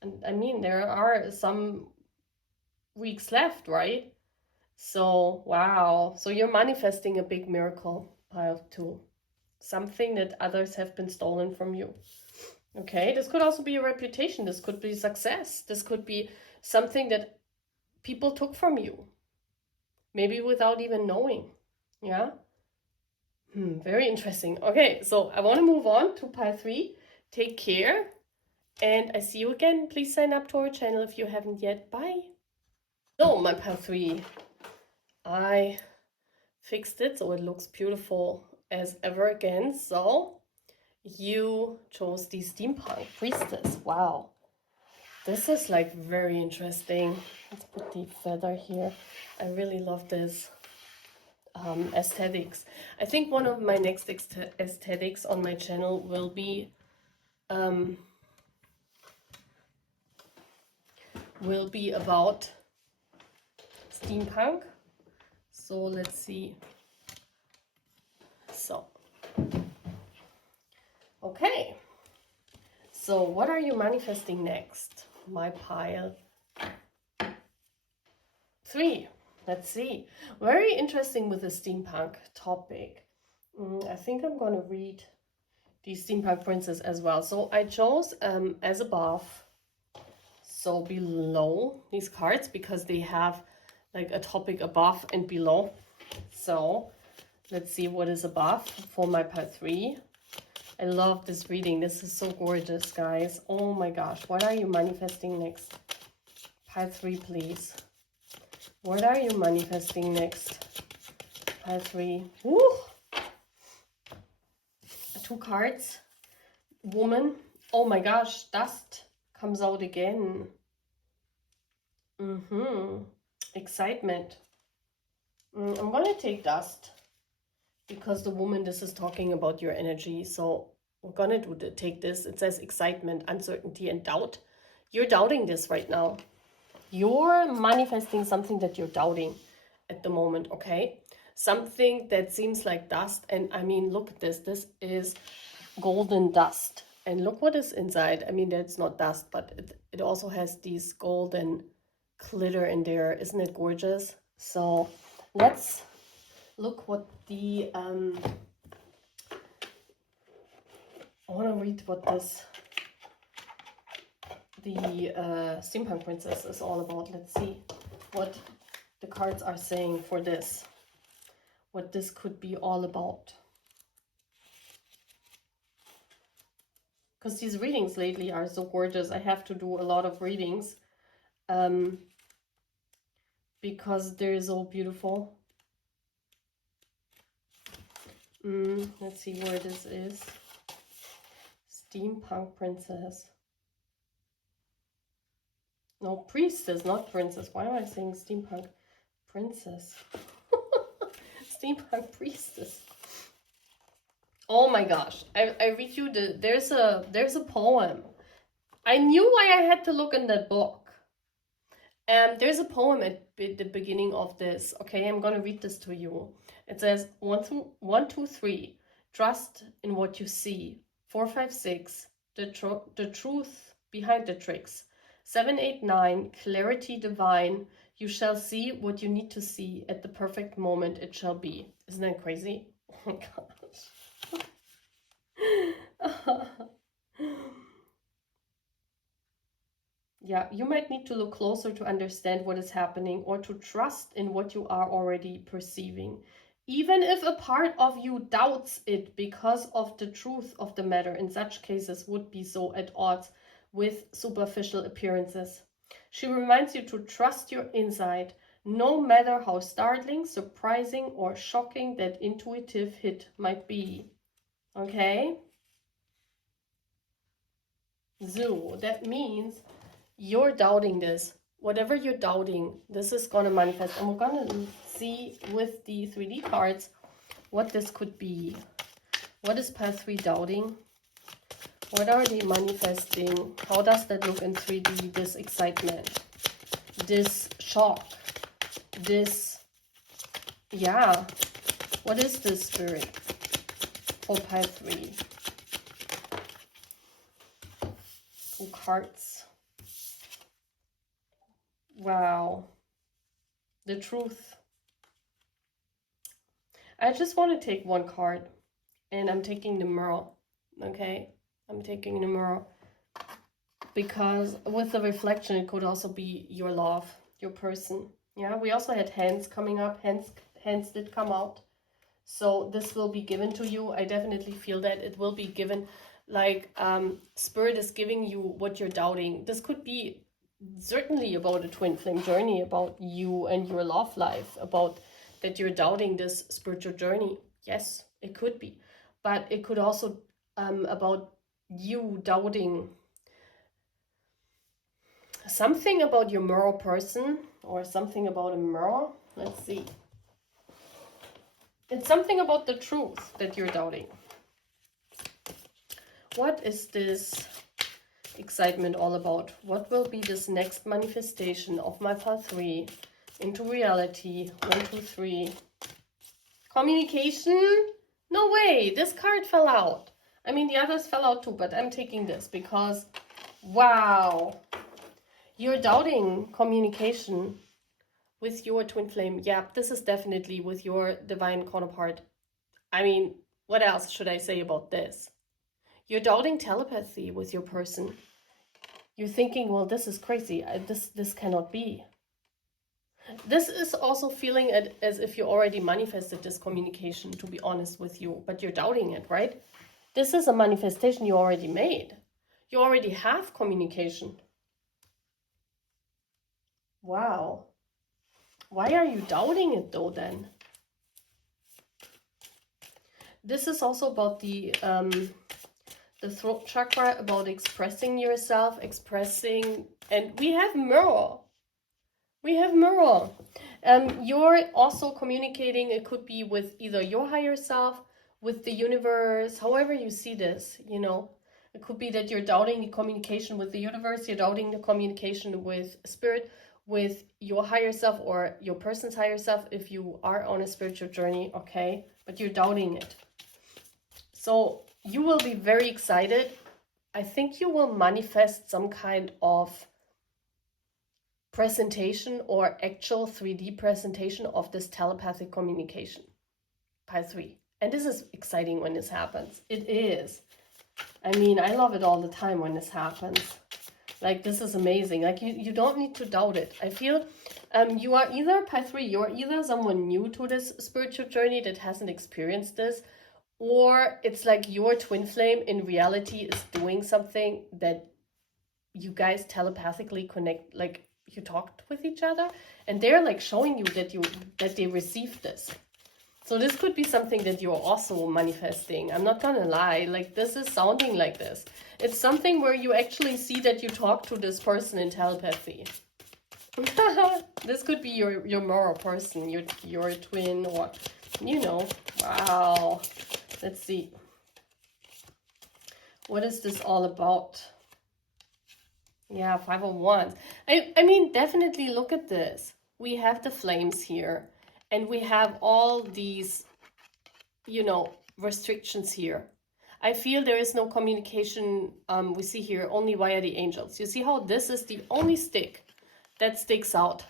And I mean, there are some weeks left, right? So, wow. So you're manifesting a big miracle, pile 2. Something that others have been stolen from you. Okay, this could also be a reputation. This could be success. This could be something that people took from you. Maybe without even knowing. Yeah? Very interesting. Okay, so I want to move on to pile 3. Take care. And I see you again. Please sign up to our channel if you haven't yet. Bye. So, my pile 3. I fixed it so it looks beautiful as ever again. So, you chose the Steampunk Priestess. Wow. This is like very interesting. Let's put the feather here. I really love this aesthetics. I think one of my next aesthetics on my channel will be about steampunk. So let's see. So, okay. So what are you manifesting next? My pile 3. Let's see. Very interesting with the steampunk topic. I think I'm going to read the Steampunk Princess as well. So I chose as above, so below these cards, because they have like a topic above and below. So let's see what is above for my pile 3. I love this reading. This is so gorgeous, guys. Oh my gosh. What are you manifesting next? Pile 3, please. What are you manifesting next? Pile 3. Woo! 2 cards. Woman. Oh my gosh. Dust comes out again. Excitement. I'm going to take dust. Because the woman, this is talking about your energy. So we're going to take this. It says excitement, uncertainty, and doubt. You're doubting this right now. You're manifesting something that you're doubting at the moment, okay? Something that seems like dust. And I mean, look at this. This is golden dust. And look what is inside. I mean, that's not dust, but it also has these golden glitter in there. Isn't it gorgeous? So let's look what the read what the Steampunk Princess is all about. Let's see what the cards are saying for this. What this could be all about. Because these readings lately are so gorgeous. I have to do a lot of readings. Because they're so beautiful. Let's see where this is. Steampunk Princess. No, Priestess, not Princess. Why am I saying Steampunk Princess? Steampunk Priestess. Oh my gosh. I read you there's a poem. I knew why I had to look in that book. There's a poem at the beginning of this. Okay, I'm gonna read this to you. It says 1, 2, 3. Trust in what you see. 4, 5, 6. The truth behind the tricks. 7, 8, 9. Clarity divine. You shall see what you need to see. At the perfect moment it shall be. Isn't that crazy? Oh my gosh. Yeah, you might need to look closer to understand what is happening or to trust in what you are already perceiving. Even if a part of you doubts it because of the truth of the matter, in such cases would be so at odds with superficial appearances. She reminds you to trust your insight, no matter how startling, surprising, or shocking that intuitive hit might be. Okay? So, that means you're doubting this. Whatever you're doubting, this is going to manifest. And we're going to see with the 3D cards what this could be. What is pile 3 doubting? What are they manifesting? How does that look in 3D? This excitement, this shock, this, yeah. What is this, Spirit, for pile 3? 2 cards. Wow. The truth. I just want to take one card. And I'm taking the mirror. Okay? I'm taking the mirror. Because with the reflection, it could also be your love, your person. Yeah, we also had hands coming up. Hands did come out. So this will be given to you. I definitely feel that it will be given. Like, Spirit is giving you what you're doubting. This could be certainly about a twin flame journey, about you and your love life, about that you're doubting this spiritual journey. Yes, it could be. But it could also about you doubting something about your mirror person or something about a mirror. Let's see. It's something about the truth that you're doubting. What is this excitement all about? What will be this next manifestation of my pile 3 into reality? 1, 2, 3. Communication? No way, this card fell out. I mean, the others fell out too, but I'm taking this because, wow, you're doubting communication with your twin flame. Yeah, this is definitely with your divine counterpart. I mean, what else should I say about this? You're doubting telepathy with your person. You're thinking, well, this is crazy. This cannot be. This is also feeling it as if you already manifested this communication, to be honest with you, but you're doubting it, right? This is a manifestation you already made. You already have communication. Wow. Why are you doubting it though then? This is also about the throat chakra, about expressing yourself, and we have mirror. We have mirror. You're also communicating, it could be with either your higher self, with the universe, however you see this, you know. It could be that you're doubting the communication with the universe, you're doubting the communication with spirit, with your higher self or your person's higher self if you are on a spiritual journey, okay? But you're doubting it. So you will be very excited. I think you will manifest some kind of presentation or actual 3D presentation of this telepathic communication. Pile 3. And this is exciting when this happens. It is. I mean, I love it all the time when this happens. Like, this is amazing. Like, you don't need to doubt it. I feel you are either, pile 3, you are either someone new to this spiritual journey that hasn't experienced this, or it's like your twin flame in reality is doing something that you guys telepathically connect, like you talked with each other, and they're like showing you that they received this. So this could be something that you're also manifesting. I'm not gonna lie, like this is sounding like this. It's something where you actually see that you talk to this person in telepathy. This could be your mirror person, your twin, or you know. Wow. Let's see. What is this all about? Yeah, 5 of Wands. I mean, definitely look at this. We have the flames here, and we have all these, you know, restrictions here. I feel there is no communication, we see here, only via the angels. You see how this is the only stick that sticks out,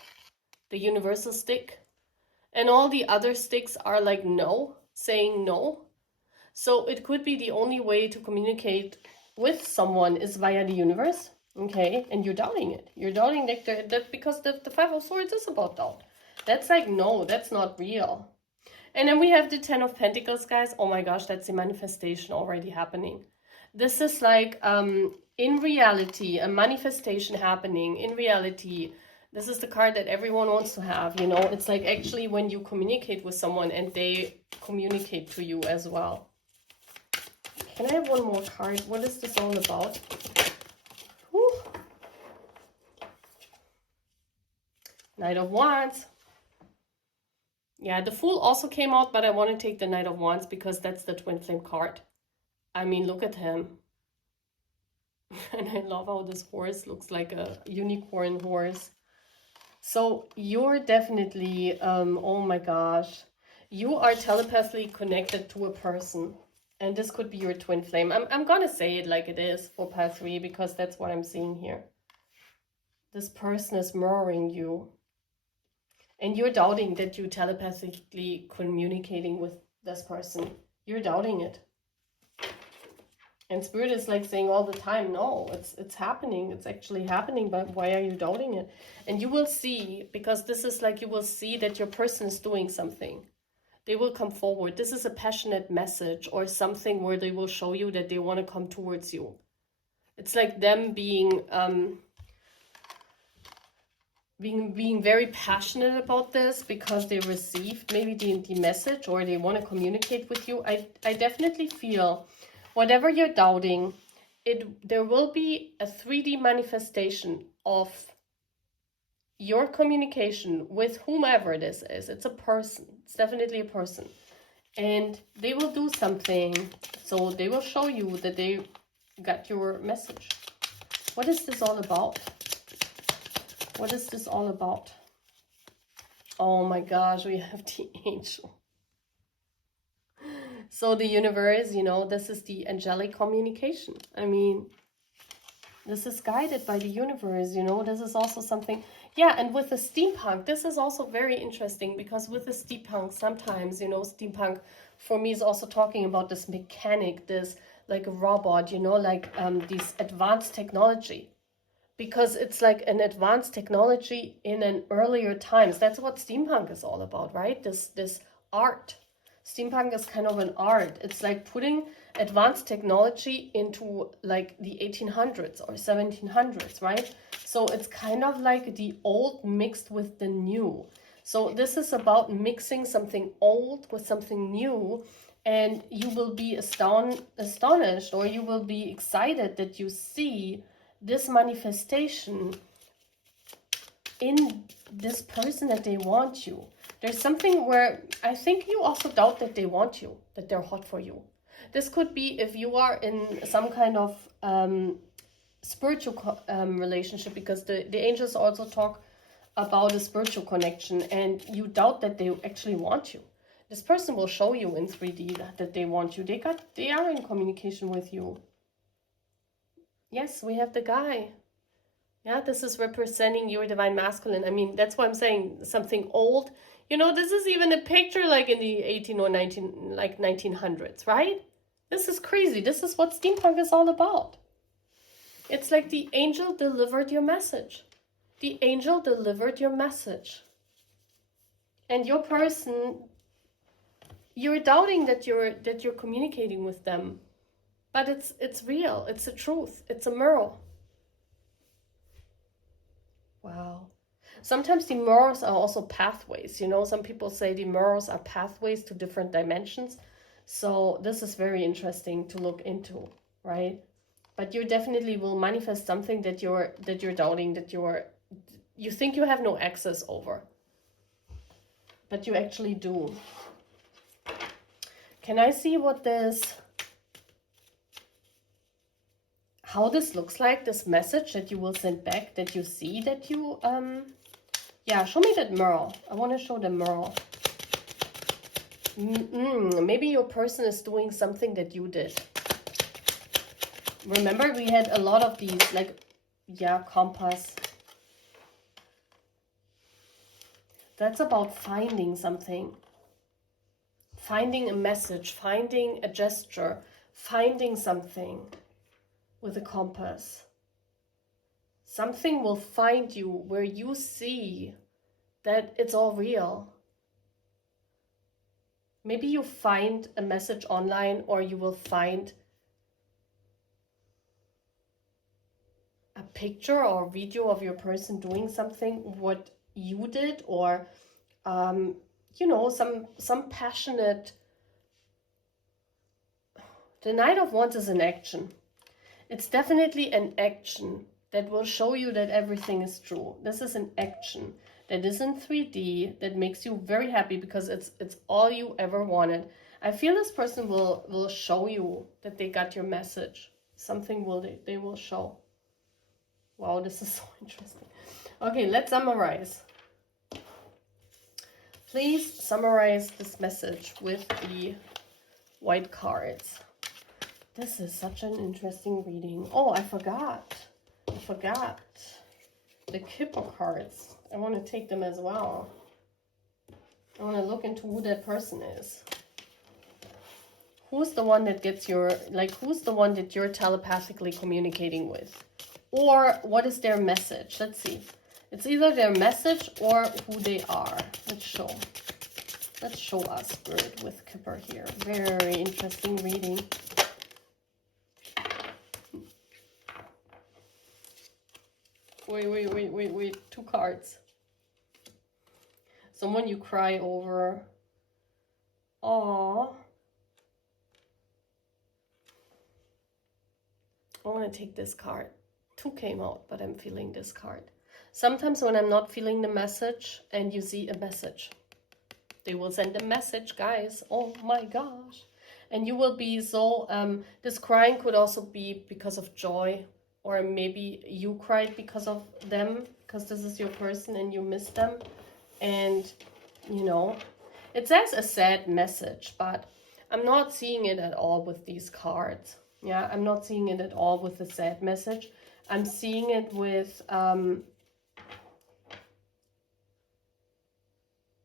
the universal stick, and all the other sticks are like no, saying no. So it could be the only way to communicate with someone is via the universe. Okay, and you're doubting it. You're doubting that because the 5 of Swords is about doubt. That's like, no, that's not real. And then we have the 10 of Pentacles, guys. Oh my gosh, that's the manifestation already happening. This is like, in reality, a manifestation happening. In reality, this is the card that everyone wants to have, you know. It's like actually when you communicate with someone and they communicate to you as well. Can I have one more card? What is this all about? Whew. Knight of Wands. Yeah, the Fool also came out, but I want to take the Knight of Wands because that's the twin flame card. I mean, look at him. And I love how this horse looks like a unicorn horse. So you're definitely, oh my gosh, you are telepathically connected to a person. And this could be your twin flame. I'm going to say it like it is for pile 3 because that's what I'm seeing here. This person is mirroring you. And you're doubting that you're telepathically communicating with this person. You're doubting it. And Spirit is like saying all the time, no, it's happening. It's actually happening, but why are you doubting it? And you will see, because this is like, you will see that your person is doing something. They will come forward. This is a passionate message or something where they will show you that they want to come towards you. It's like them being very passionate about this because they received maybe the message or they want to communicate with you. I definitely feel whatever you're doubting, there will be a 3D manifestation of your communication with whomever this is. It's a person. It's definitely a person. And they will do something. So they will show you that they got your message. What is this all about? What is this all about? Oh my gosh, we have the angel. So the universe, you know, this is the angelic communication. I mean, this is guided by the universe, you know. This is also something, yeah. And with the steampunk, this is also very interesting because with the steampunk, sometimes, you know, steampunk for me is also talking about this mechanic, this like a robot, you know, like this advanced technology, because it's like an advanced technology in an earlier times. That's what steampunk is all about, right? This art. Steampunk is kind of an art. It's like putting advanced technology into like the 1800s or 1700s, right? So it's kind of like the old mixed with the new. So this is about mixing something old with something new, and you will be astonished, or you will be excited that you see this manifestation in this person that they want you. There's something where I think you also doubt that they want you, that they're hot for you. This could be if you are in some kind of spiritual relationship, because the angels also talk about a spiritual connection, and you doubt that they actually want you. This person will show you in 3D that they want you. They are in communication with you. Yes, we have the guy. Yeah, this is representing your divine masculine. I mean, that's why I'm saying something old. You know, this is even a picture like in the 18 or 19, like 1900s, right? This is crazy. This is what steampunk is all about. It's like the angel delivered your message. The angel delivered your message. And your person, you're doubting that you're communicating with them. But it's real. It's the truth. It's a mirror. Wow. Sometimes the mirrors are also pathways. You know, some people say the mirrors are pathways to different dimensions. So this is very interesting to look into, right? But you definitely will manifest something that you're doubting, that you think you have no access over. But you actually do. Can I see what how this looks like, this message that you will send back, that you see, that you, yeah, show me that mirror. I want to show the mirror. Maybe your person is doing something that you did. Remember, we had a lot of these, like, yeah, compass. That's about finding something. Finding a message, finding a gesture, finding something with a compass. Something will find you where you see that it's all real. Maybe you find a message online, or you will find a picture or video of your person doing something what you did, or you know, some passionate. The Knight of Wands is an action. It's definitely an action that will show you that everything is true. This is an action that is in 3D, that makes you very happy because it's all you ever wanted. I feel this person will show you that they got your message. Something they will show. Wow, this is so interesting. Okay, let's summarize. Please summarize this message with the white cards. This is such an interesting reading. Oh, I forgot. The Kipper cards. I want to take them as well. I want to look into who that person is. Who's the one that gets your, like, who's the one that you're telepathically communicating with? Or what is their message? Let's see. It's either their message or who they are. Let's show us, Spirit, with Kipper here. Very interesting reading. Wait. 2 cards. Someone you cry over. Aww. I want to take this card. 2 came out, but I'm feeling this card. Sometimes when I'm not feeling the message and you see a message, they will send a message, guys. Oh my gosh. And you will be so, this crying could also be because of joy, or maybe you cried because of them, because this is your person and you miss them. And, you know, it says a sad message, but I'm not seeing it at all with these cards. Yeah, I'm not seeing it at all with the sad message. I'm seeing it with,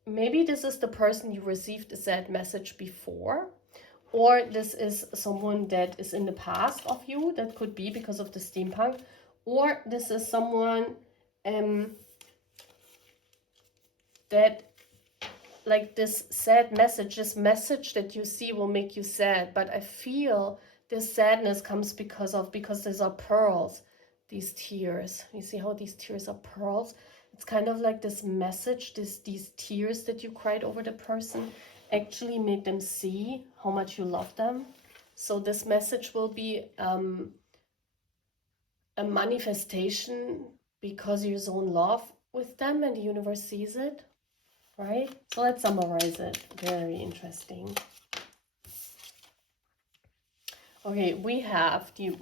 maybe this is the person you received a sad message before, or this is someone that is in the past of you. That could be because of the steampunk. Or this is someone that, like, this sad message, this message that you see will make you sad. But I feel this sadness comes because these are pearls, these tears. You see how these tears are pearls? It's kind of like this message, these tears that you cried over the person actually made them see how much you love them. So this message will be a manifestation because you're so in love with them and the universe sees it, right? So let's summarize it. Very interesting. Okay, we have the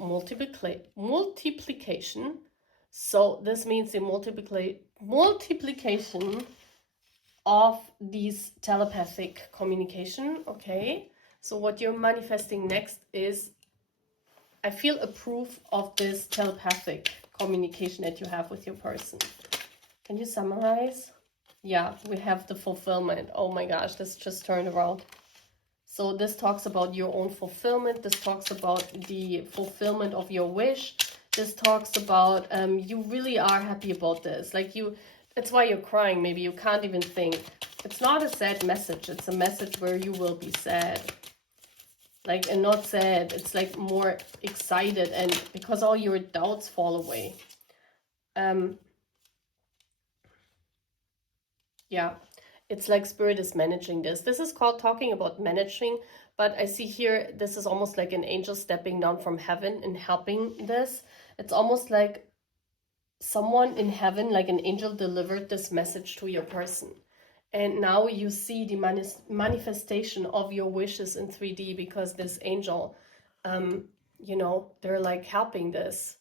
multiplication. So this means the multiplication of these telepathic communication. Okay, so what you're manifesting next is, I feel a proof of this telepathic communication that you have with your person. Can you summarize? Yeah, we have the fulfillment. Oh my gosh, this just turned around. So this talks about your own fulfillment. This talks about the fulfillment of your wish. This talks about you really are happy about this. Like it's why you're crying. Maybe you can't even think. It's not a sad message. It's a message where you will be sad. Like, and not sad. It's like more excited, and because all your doubts fall away. Yeah, it's like Spirit is managing this. This is called talking about managing, but I see here, this is almost like an angel stepping down from heaven and helping this. It's almost like someone in heaven, like an angel, delivered this message to your person. And now you see the manifestation of your wishes in 3D, because this angel, you know, they're like helping this.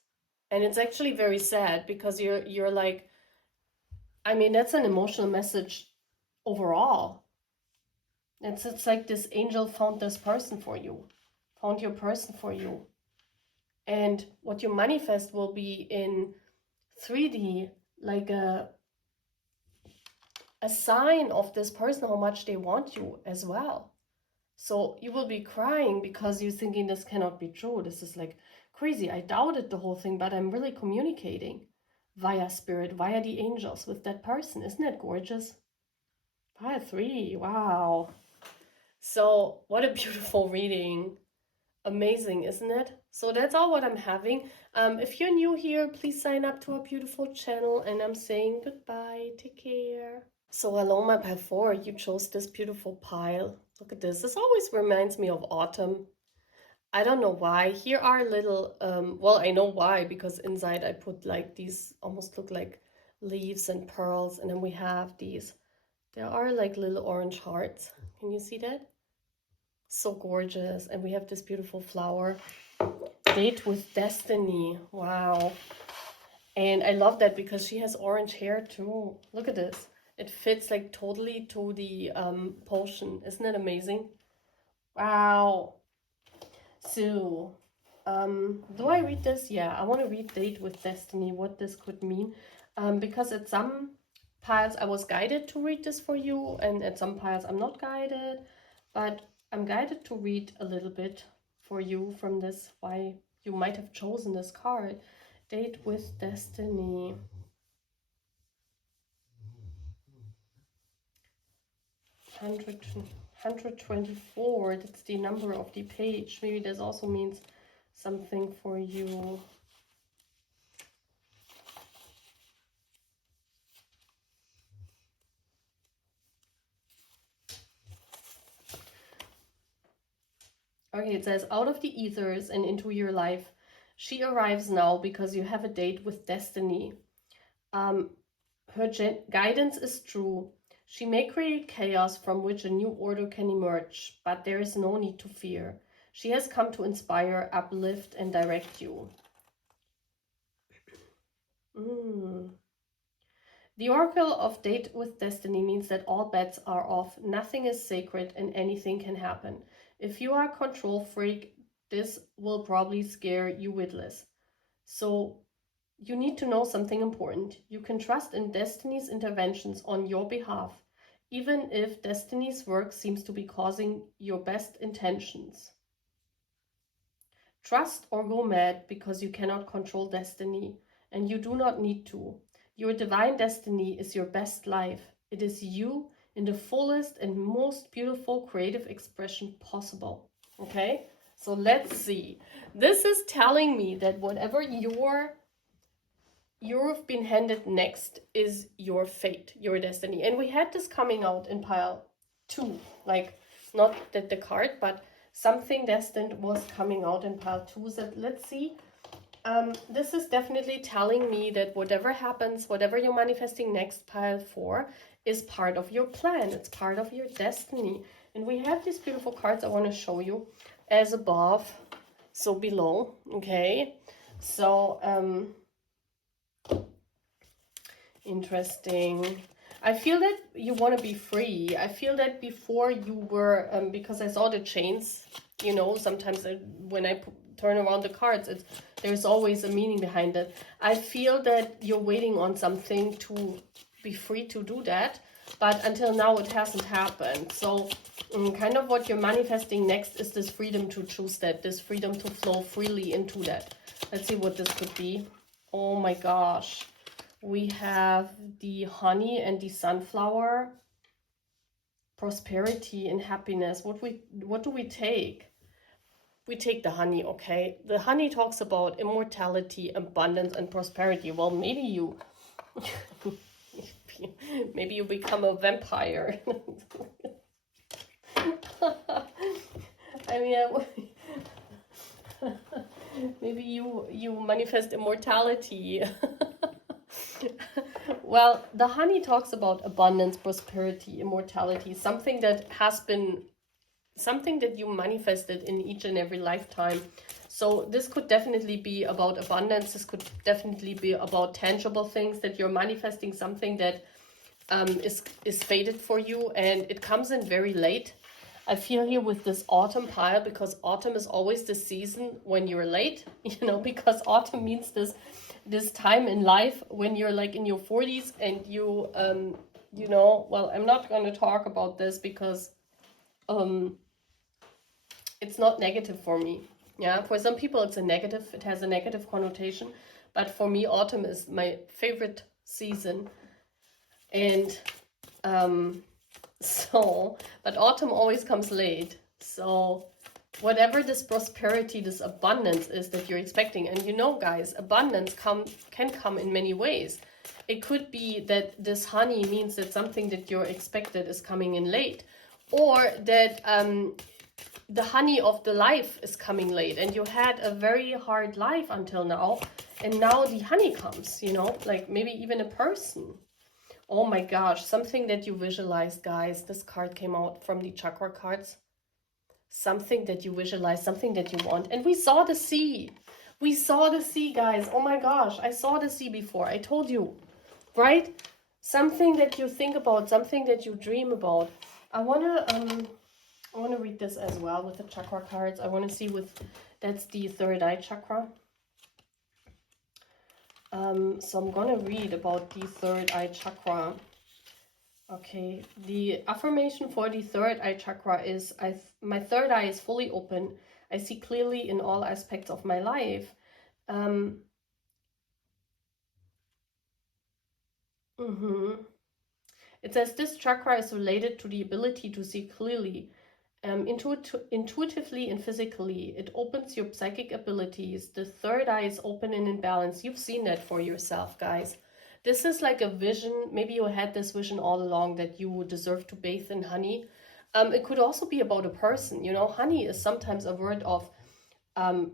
And it's actually very sad, because you're like, I mean, that's an emotional message overall. It's like this angel found this person for you, found your person for you. And what you manifest will be in 3D, like a sign of this person, how much they want you as well. So you will be crying because you're thinking this cannot be true. This is like crazy. I doubted the whole thing, but I'm really communicating via Spirit, via the angels with that person. Isn't that gorgeous? Pile 3, wow. So what a beautiful reading. Amazing, isn't it? So that's all what I'm having. If you're new here, please sign up to our beautiful channel, and I'm saying goodbye. Take care. So hello, my pile 4. You chose this beautiful pile. Look at this. This always reminds me of autumn. I don't know why. Here are little, well, I know why, because inside I put like these, almost look like leaves and pearls, and then we have these. There are like little orange hearts. Can you see that? So gorgeous. And we have this beautiful flower. Date with Destiny. Wow. And I love that because she has orange hair too. Look at this. It fits like totally to the potion. Isn't it amazing? Wow. So, do I read this? Yeah, I want to read Date with Destiny, what this could mean. Because at some piles I was guided to read this for you, and at some piles I'm not guided. But I'm guided to read a little bit for you from this, why you might have chosen this card. Date with Destiny. 124, that's the number of the page. Maybe this also means something for you. Okay, it says, out of the ethers and into your life, she arrives now because you have a date with Destiny. Her guidance is true. She may create chaos from which a new order can emerge, but there is no need to fear. She has come to inspire, uplift, and direct you. The Oracle of Date with Destiny means that all bets are off, nothing is sacred, and anything can happen. If you are a control freak, this will probably scare you witless. So you need to know something important. You can trust in Destiny's interventions on your behalf, even if Destiny's work seems to be causing your best intentions. Trust or go mad, because you cannot control Destiny, and you do not need to. Your divine destiny is your best life. It is you in the fullest and most beautiful creative expression possible. Okay, so let's see. This is telling me that whatever you've been handed next is your fate, your destiny. And we had this coming out in pile 2, like not that the card, but something destined was coming out in pile 2. So let's see. This is definitely telling me that whatever happens, whatever you're manifesting next, pile 4, is part of your plan. It's part of your destiny. And we have these beautiful cards I want to show you. As above, so below. Okay, so interesting. I feel that you want to be free. I feel that before you were, because I saw the chains, you know, sometimes when I turn around the cards, there's always a meaning behind it. I feel that you're waiting on something to be free to do that. but until now it hasn't happened. So kind of what you're manifesting next is this freedom to choose that, this freedom to flow freely into that. Let's see what this could be. Oh my gosh. We have the honey and the sunflower. Prosperity and happiness. What do we take? We take the honey, okay? The honey talks about immortality, abundance, and prosperity. Well, maybe you maybe you become a vampire. I mean, maybe you manifest immortality. Well, the honey talks about abundance, prosperity, immortality, something that you manifested in each and every lifetime. So this could definitely be about abundance. This could definitely be about tangible things, that you're manifesting something that is fated for you, and it comes in very late. I feel here with this autumn pile, because autumn is always the season when you're late, because autumn means this time in life when you're like in your 40s and you well, I'm not going to talk about this because it's not negative for me. Yeah, for some people it has a negative connotation, but for me autumn is my favorite season. And but autumn always comes late. So whatever this prosperity, this abundance is that you're expecting, and guys, abundance can come in many ways. It could be that this honey means that something that you're expected is coming in late, or that the honey of the life is coming late, and you had a very hard life until now, and now the honey comes, like maybe even a person. Oh my gosh, something that you visualized, guys. This card came out from the chakra cards. Something that you visualize, something that you want. And we saw the sea. We saw the sea, guys. Oh my gosh, I saw the sea before. I told you, right? Something that you think about, something that you dream about. I wanna read this as well with the chakra cards. I wanna see that's the third eye chakra. So I'm gonna read about the third eye chakra. Okay, the affirmation for the third eye chakra is, my third eye is fully open. I see clearly in all aspects of my life. It says this chakra is related to the ability to see clearly, intuitively and physically. It opens your psychic abilities. The third eye is open and in balance. You've seen that for yourself, guys. This is like a vision. Maybe you had this vision all along that you deserve to bathe in honey. It could also be about a person. Honey is sometimes a word of, a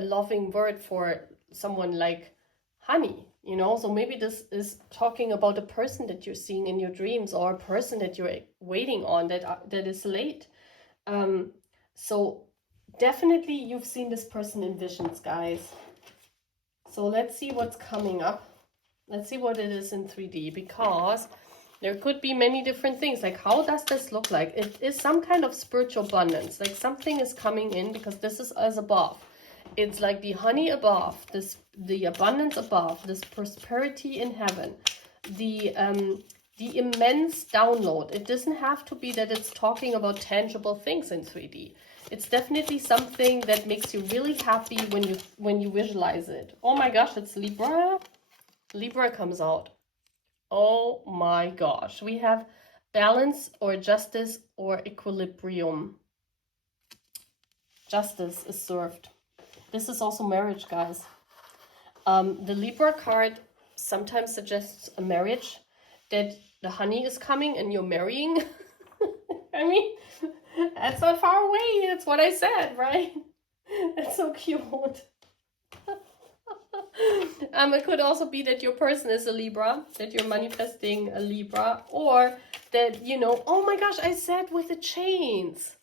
loving word for someone, like honey. So maybe this is talking about a person that you're seeing in your dreams, or a person that you're waiting on that is late. So definitely you've seen this person in visions, guys. So let's see what's coming up. Let's see what it is in 3D, because there could be many different things. Like, how does this look like? It is some kind of spiritual abundance. Like, something is coming in, because this is as above. It's like the honey above, the abundance above, this prosperity in heaven, the immense download. It doesn't have to be that it's talking about tangible things in 3D. It's definitely something that makes you really happy when you visualize it. Oh my gosh, it's Libra. Libra comes out. Oh my gosh. We have balance or justice or equilibrium. Justice is served. This is also marriage, guys. The Libra card sometimes suggests a marriage, that the honey is coming and you're marrying. I mean, that's not far away. That's what I said, right? That's so cute. It could also be that your person is a Libra, that you're manifesting a Libra, or that, oh my gosh, I said with the chains.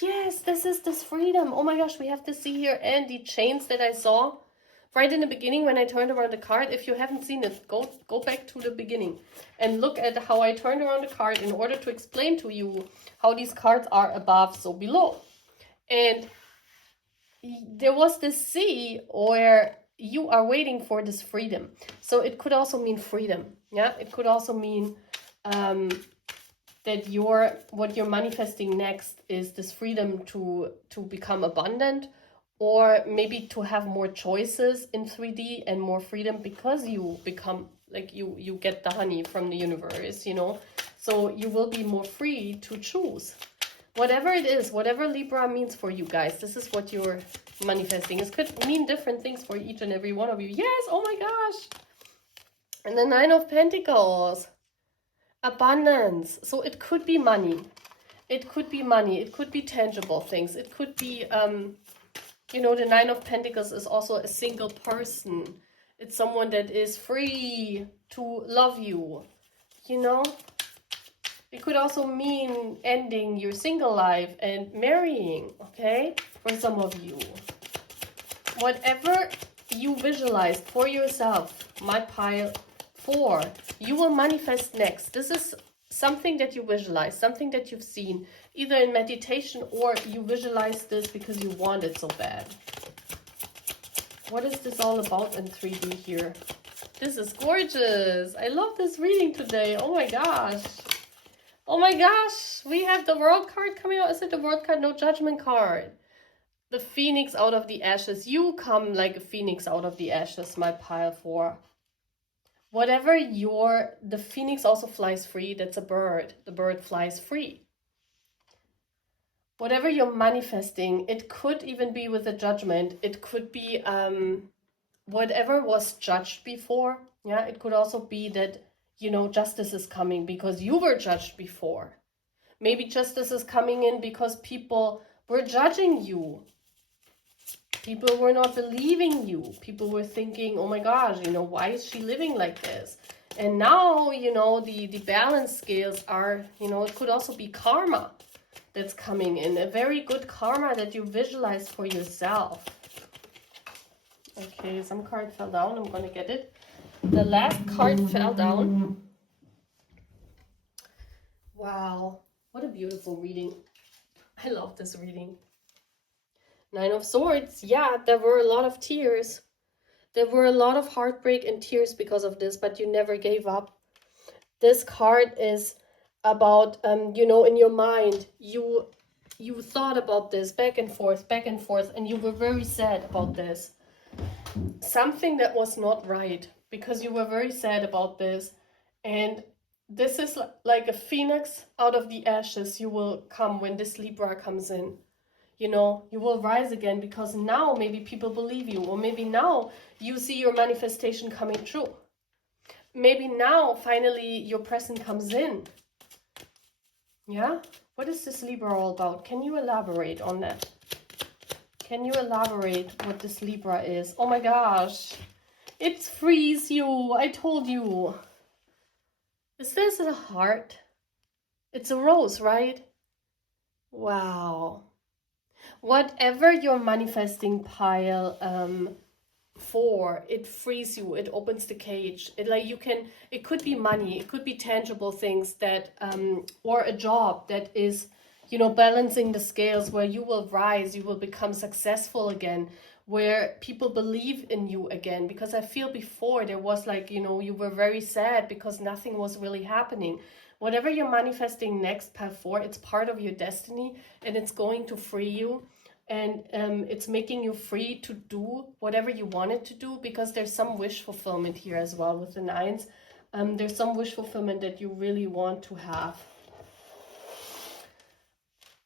Yes, this is this freedom. Oh my gosh, we have to see here, and the chains that I saw right in the beginning when I turned around the card. If you haven't seen it, go back to the beginning and look at how I turned around the card in order to explain to you how these cards are above, so below. And there was this sea where you are waiting for this freedom. So it could also mean freedom. Yeah, it could also mean that what you're manifesting next is this freedom to become abundant, or maybe to have more choices in 3D and more freedom because you become like you get the honey from the universe, you know. So you will be more free to choose. Whatever it is, whatever Libra means for you guys, this is what you're manifesting. It could mean different things for each and every one of you. Yes, oh my gosh. And the Nine of Pentacles. Abundance. So it could be money. It could be money. It could be tangible things. It could be, you know, the Nine of Pentacles is also a single person. It's someone that is free to love you, you know. It could also mean ending your single life and marrying, okay, for some of you. Whatever you visualized for yourself, my pile 4, you will manifest next. This is something that you visualize, something that you've seen, either in meditation or you visualize this because you want it so bad. What is this all about in 3D here? This is gorgeous. I love this reading today. Oh my gosh. Oh my gosh. We have the World card coming out. Is it the World card? No, Judgment card. The Phoenix out of the ashes. You come like a phoenix out of the ashes, my pile 4. Whatever the phoenix also flies free. That's a bird. The bird flies free. Whatever you're manifesting, it could even be with a judgment. It could be whatever was judged before. Yeah, it could also be that, you know, justice is coming because you were judged before. Maybe justice is coming in because people were judging you. People were not believing you. People were thinking, oh my gosh, you know, why is she living like this? And now, you know, the balance scales are, you know, it could also be karma that's coming in. A very good karma that you visualize for yourself. Okay, some card fell down. I'm going to get it. The last card fell down. Wow, what a beautiful reading. I love this reading. Nine of Swords. Yeah, there were a lot of tears. There were a lot of heartbreak and tears because of this, but you never gave up. This card is about, you know, in your mind, you thought about this back and forth, and you were very sad about this. Something that was not right, because you were very sad about this. And this is like a phoenix out of the ashes. You will come when this Libra comes in. You know, you will rise again because now maybe people believe you, or maybe now you see your manifestation coming true. Maybe now finally your present comes in. Yeah? What is this Libra all about? Can you elaborate on that? Can you elaborate what this Libra is? Oh my gosh. It frees you. I told you. Is this a heart? It's a rose, right? Wow. Whatever you're manifesting, pile 4, it frees you. It opens the cage. It could be money. It could be tangible things that, or a job that is, you know, balancing the scales, where you will rise, you will become successful again, where people believe in you again. Because I feel before there was like, you know, you were very sad because nothing was really happening. Whatever you're manifesting next, pile 4, it's part of your destiny, and it's going to free you. And it's making you free to do whatever you wanted to do, because there's some wish fulfillment here as well with the 9s. There's some wish fulfillment that you really want to have.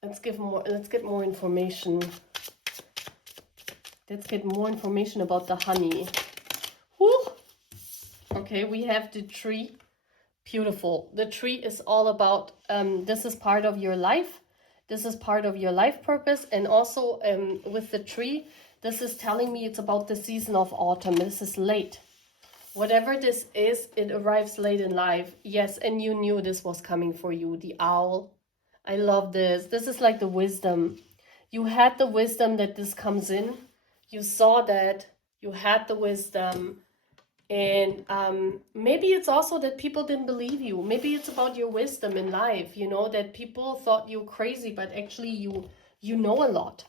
Let's get more information. Let's get more information about the honey. Whew. Okay, we have the tree. Beautiful. The tree is all about, this is part of your life. This is part of your life purpose. And also with the tree, this is telling me it's about the season of autumn. This is late. Whatever this is, it arrives late in life. Yes, and you knew this was coming for you. The owl. I love this. This is like the wisdom. You had the wisdom that this comes in. You saw that. You had the wisdom. And maybe it's also that people didn't believe you. Maybe it's about your wisdom in life, you know, that people thought you crazy, but actually you know a lot.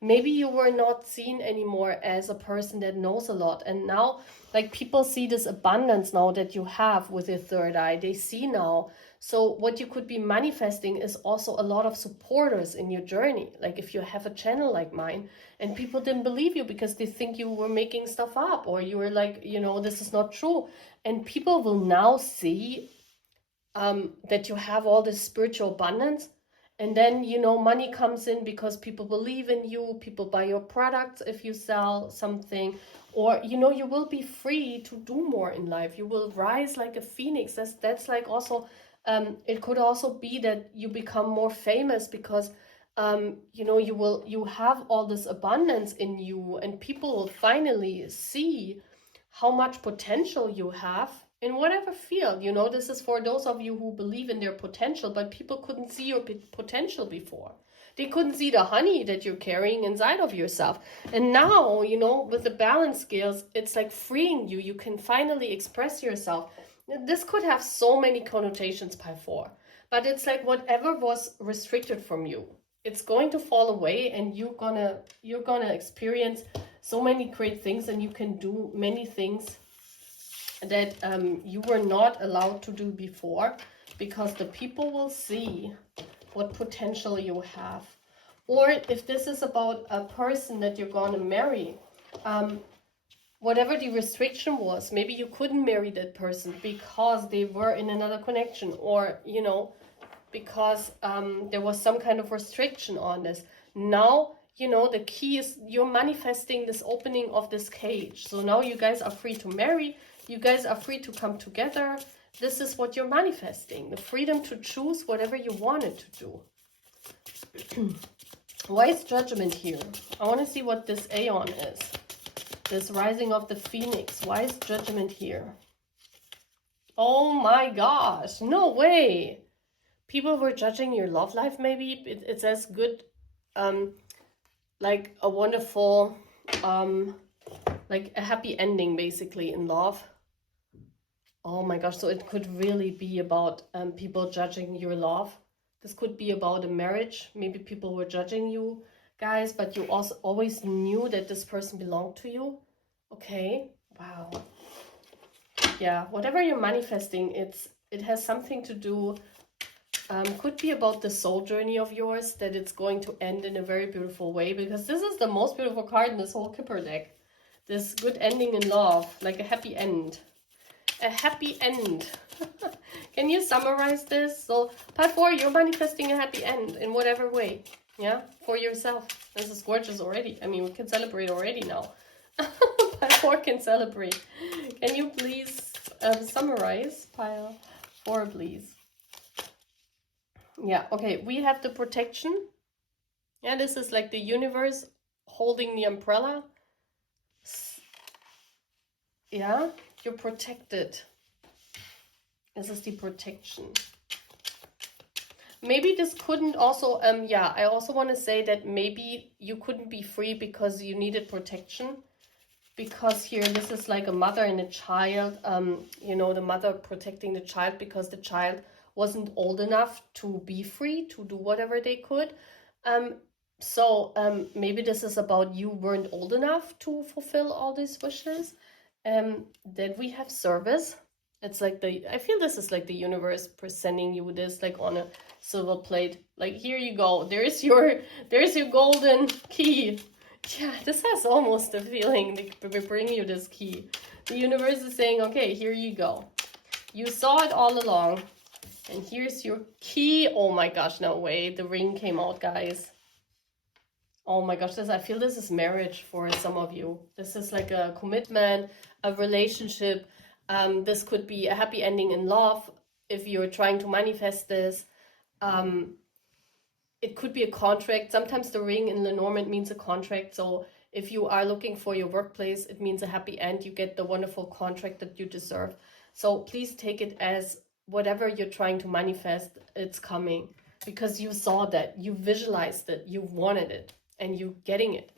maybe you were not seen anymore as a person that knows a lot. And now, like, people see this abundance now that you have with your third eye. They see now. So what you could be manifesting is also a lot of supporters in your journey. Like if you have a channel like mine and people didn't believe you because they think you were making stuff up, or you were like, you know, this is not true. And people will now see that you have all this spiritual abundance. And then, you know, money comes in because people believe in you, people buy your products if you sell something, or, you know, you will be free to do more in life. You will rise like a phoenix. That's like also, it could also be that you become more famous because, you know, you have all this abundance in you, and people will finally see how much potential you have in whatever field. You know, this is for those of you who believe in their potential, but people couldn't see your potential before. They couldn't see the honey that you're carrying inside of yourself. And now, you know, with the balance scales, it's like freeing you. You can finally express yourself. This could have so many connotations by 4, but it's like whatever was restricted from you, it's going to fall away, and you're gonna experience so many great things, and you can do many things that you were not allowed to do before, because the people will see what potential you have. Or if this is about a person that you're going to marry, whatever the restriction was, maybe you couldn't marry that person because they were in another connection, or, you know, because there was some kind of restriction on this. Now, you know, the key is you're manifesting this opening of this cage. So now you guys are free to marry. You guys are free to come together. This is what you're manifesting. The freedom to choose whatever you wanted to do. Why is judgment here? I want to see what this Aeon is. This rising of the phoenix. Why is judgment here? Oh my gosh. No way. People were judging your love life, maybe. It says good, like a wonderful, like a happy ending, basically, in love. Oh my gosh, so it could really be about people judging your love. This could be about a marriage. Maybe people were judging you guys, but you also always knew that this person belonged to you. Okay, wow. Yeah, whatever you're manifesting, it has something to do, could be about the soul journey of yours, that it's going to end in a very beautiful way, because this is the most beautiful card in this whole Kipper deck. This good ending in love, like a happy end. A happy end. Can you summarize this? So, part 4, you're manifesting a happy end in whatever way. Yeah, for yourself. This is gorgeous already. I mean, we can celebrate already now. Part 4 can celebrate. Can you please summarize pile 4, please? Yeah, okay. We have the protection. Yeah, this is like the universe holding the umbrella. Yeah, you're protected. This is the protection. Maybe this couldn't also, yeah, I also want to say that maybe you couldn't be free because you needed protection. Because here, this is like a mother and a child, you know, the mother protecting the child because the child wasn't old enough to be free, to do whatever they could. So maybe this is about you weren't old enough to fulfill all these wishes. Then we have service. It's like I feel this is like the universe presenting you this like on a silver plate. Like, here you go. There's your golden key. Yeah, this has almost a feeling they bring you this key. The universe is saying, okay, here you go. You saw it all along. And here's your key. Oh my gosh, no way. The ring came out, guys. Oh my gosh, I feel this is marriage for some of you. This is like a commitment, a relationship. This could be a happy ending in love if you're trying to manifest this. It could be a contract. Sometimes the ring in Lenormand means a contract. So if you are looking for your workplace, it means a happy end. You get the wonderful contract that you deserve. So please take it as whatever you're trying to manifest, it's coming. Because you saw that, you visualized it, you wanted it, and you're getting it.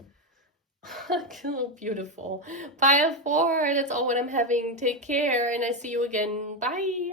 Cool, beautiful. Pile 4, that's all what I'm having. Take care, and I see you again. Bye.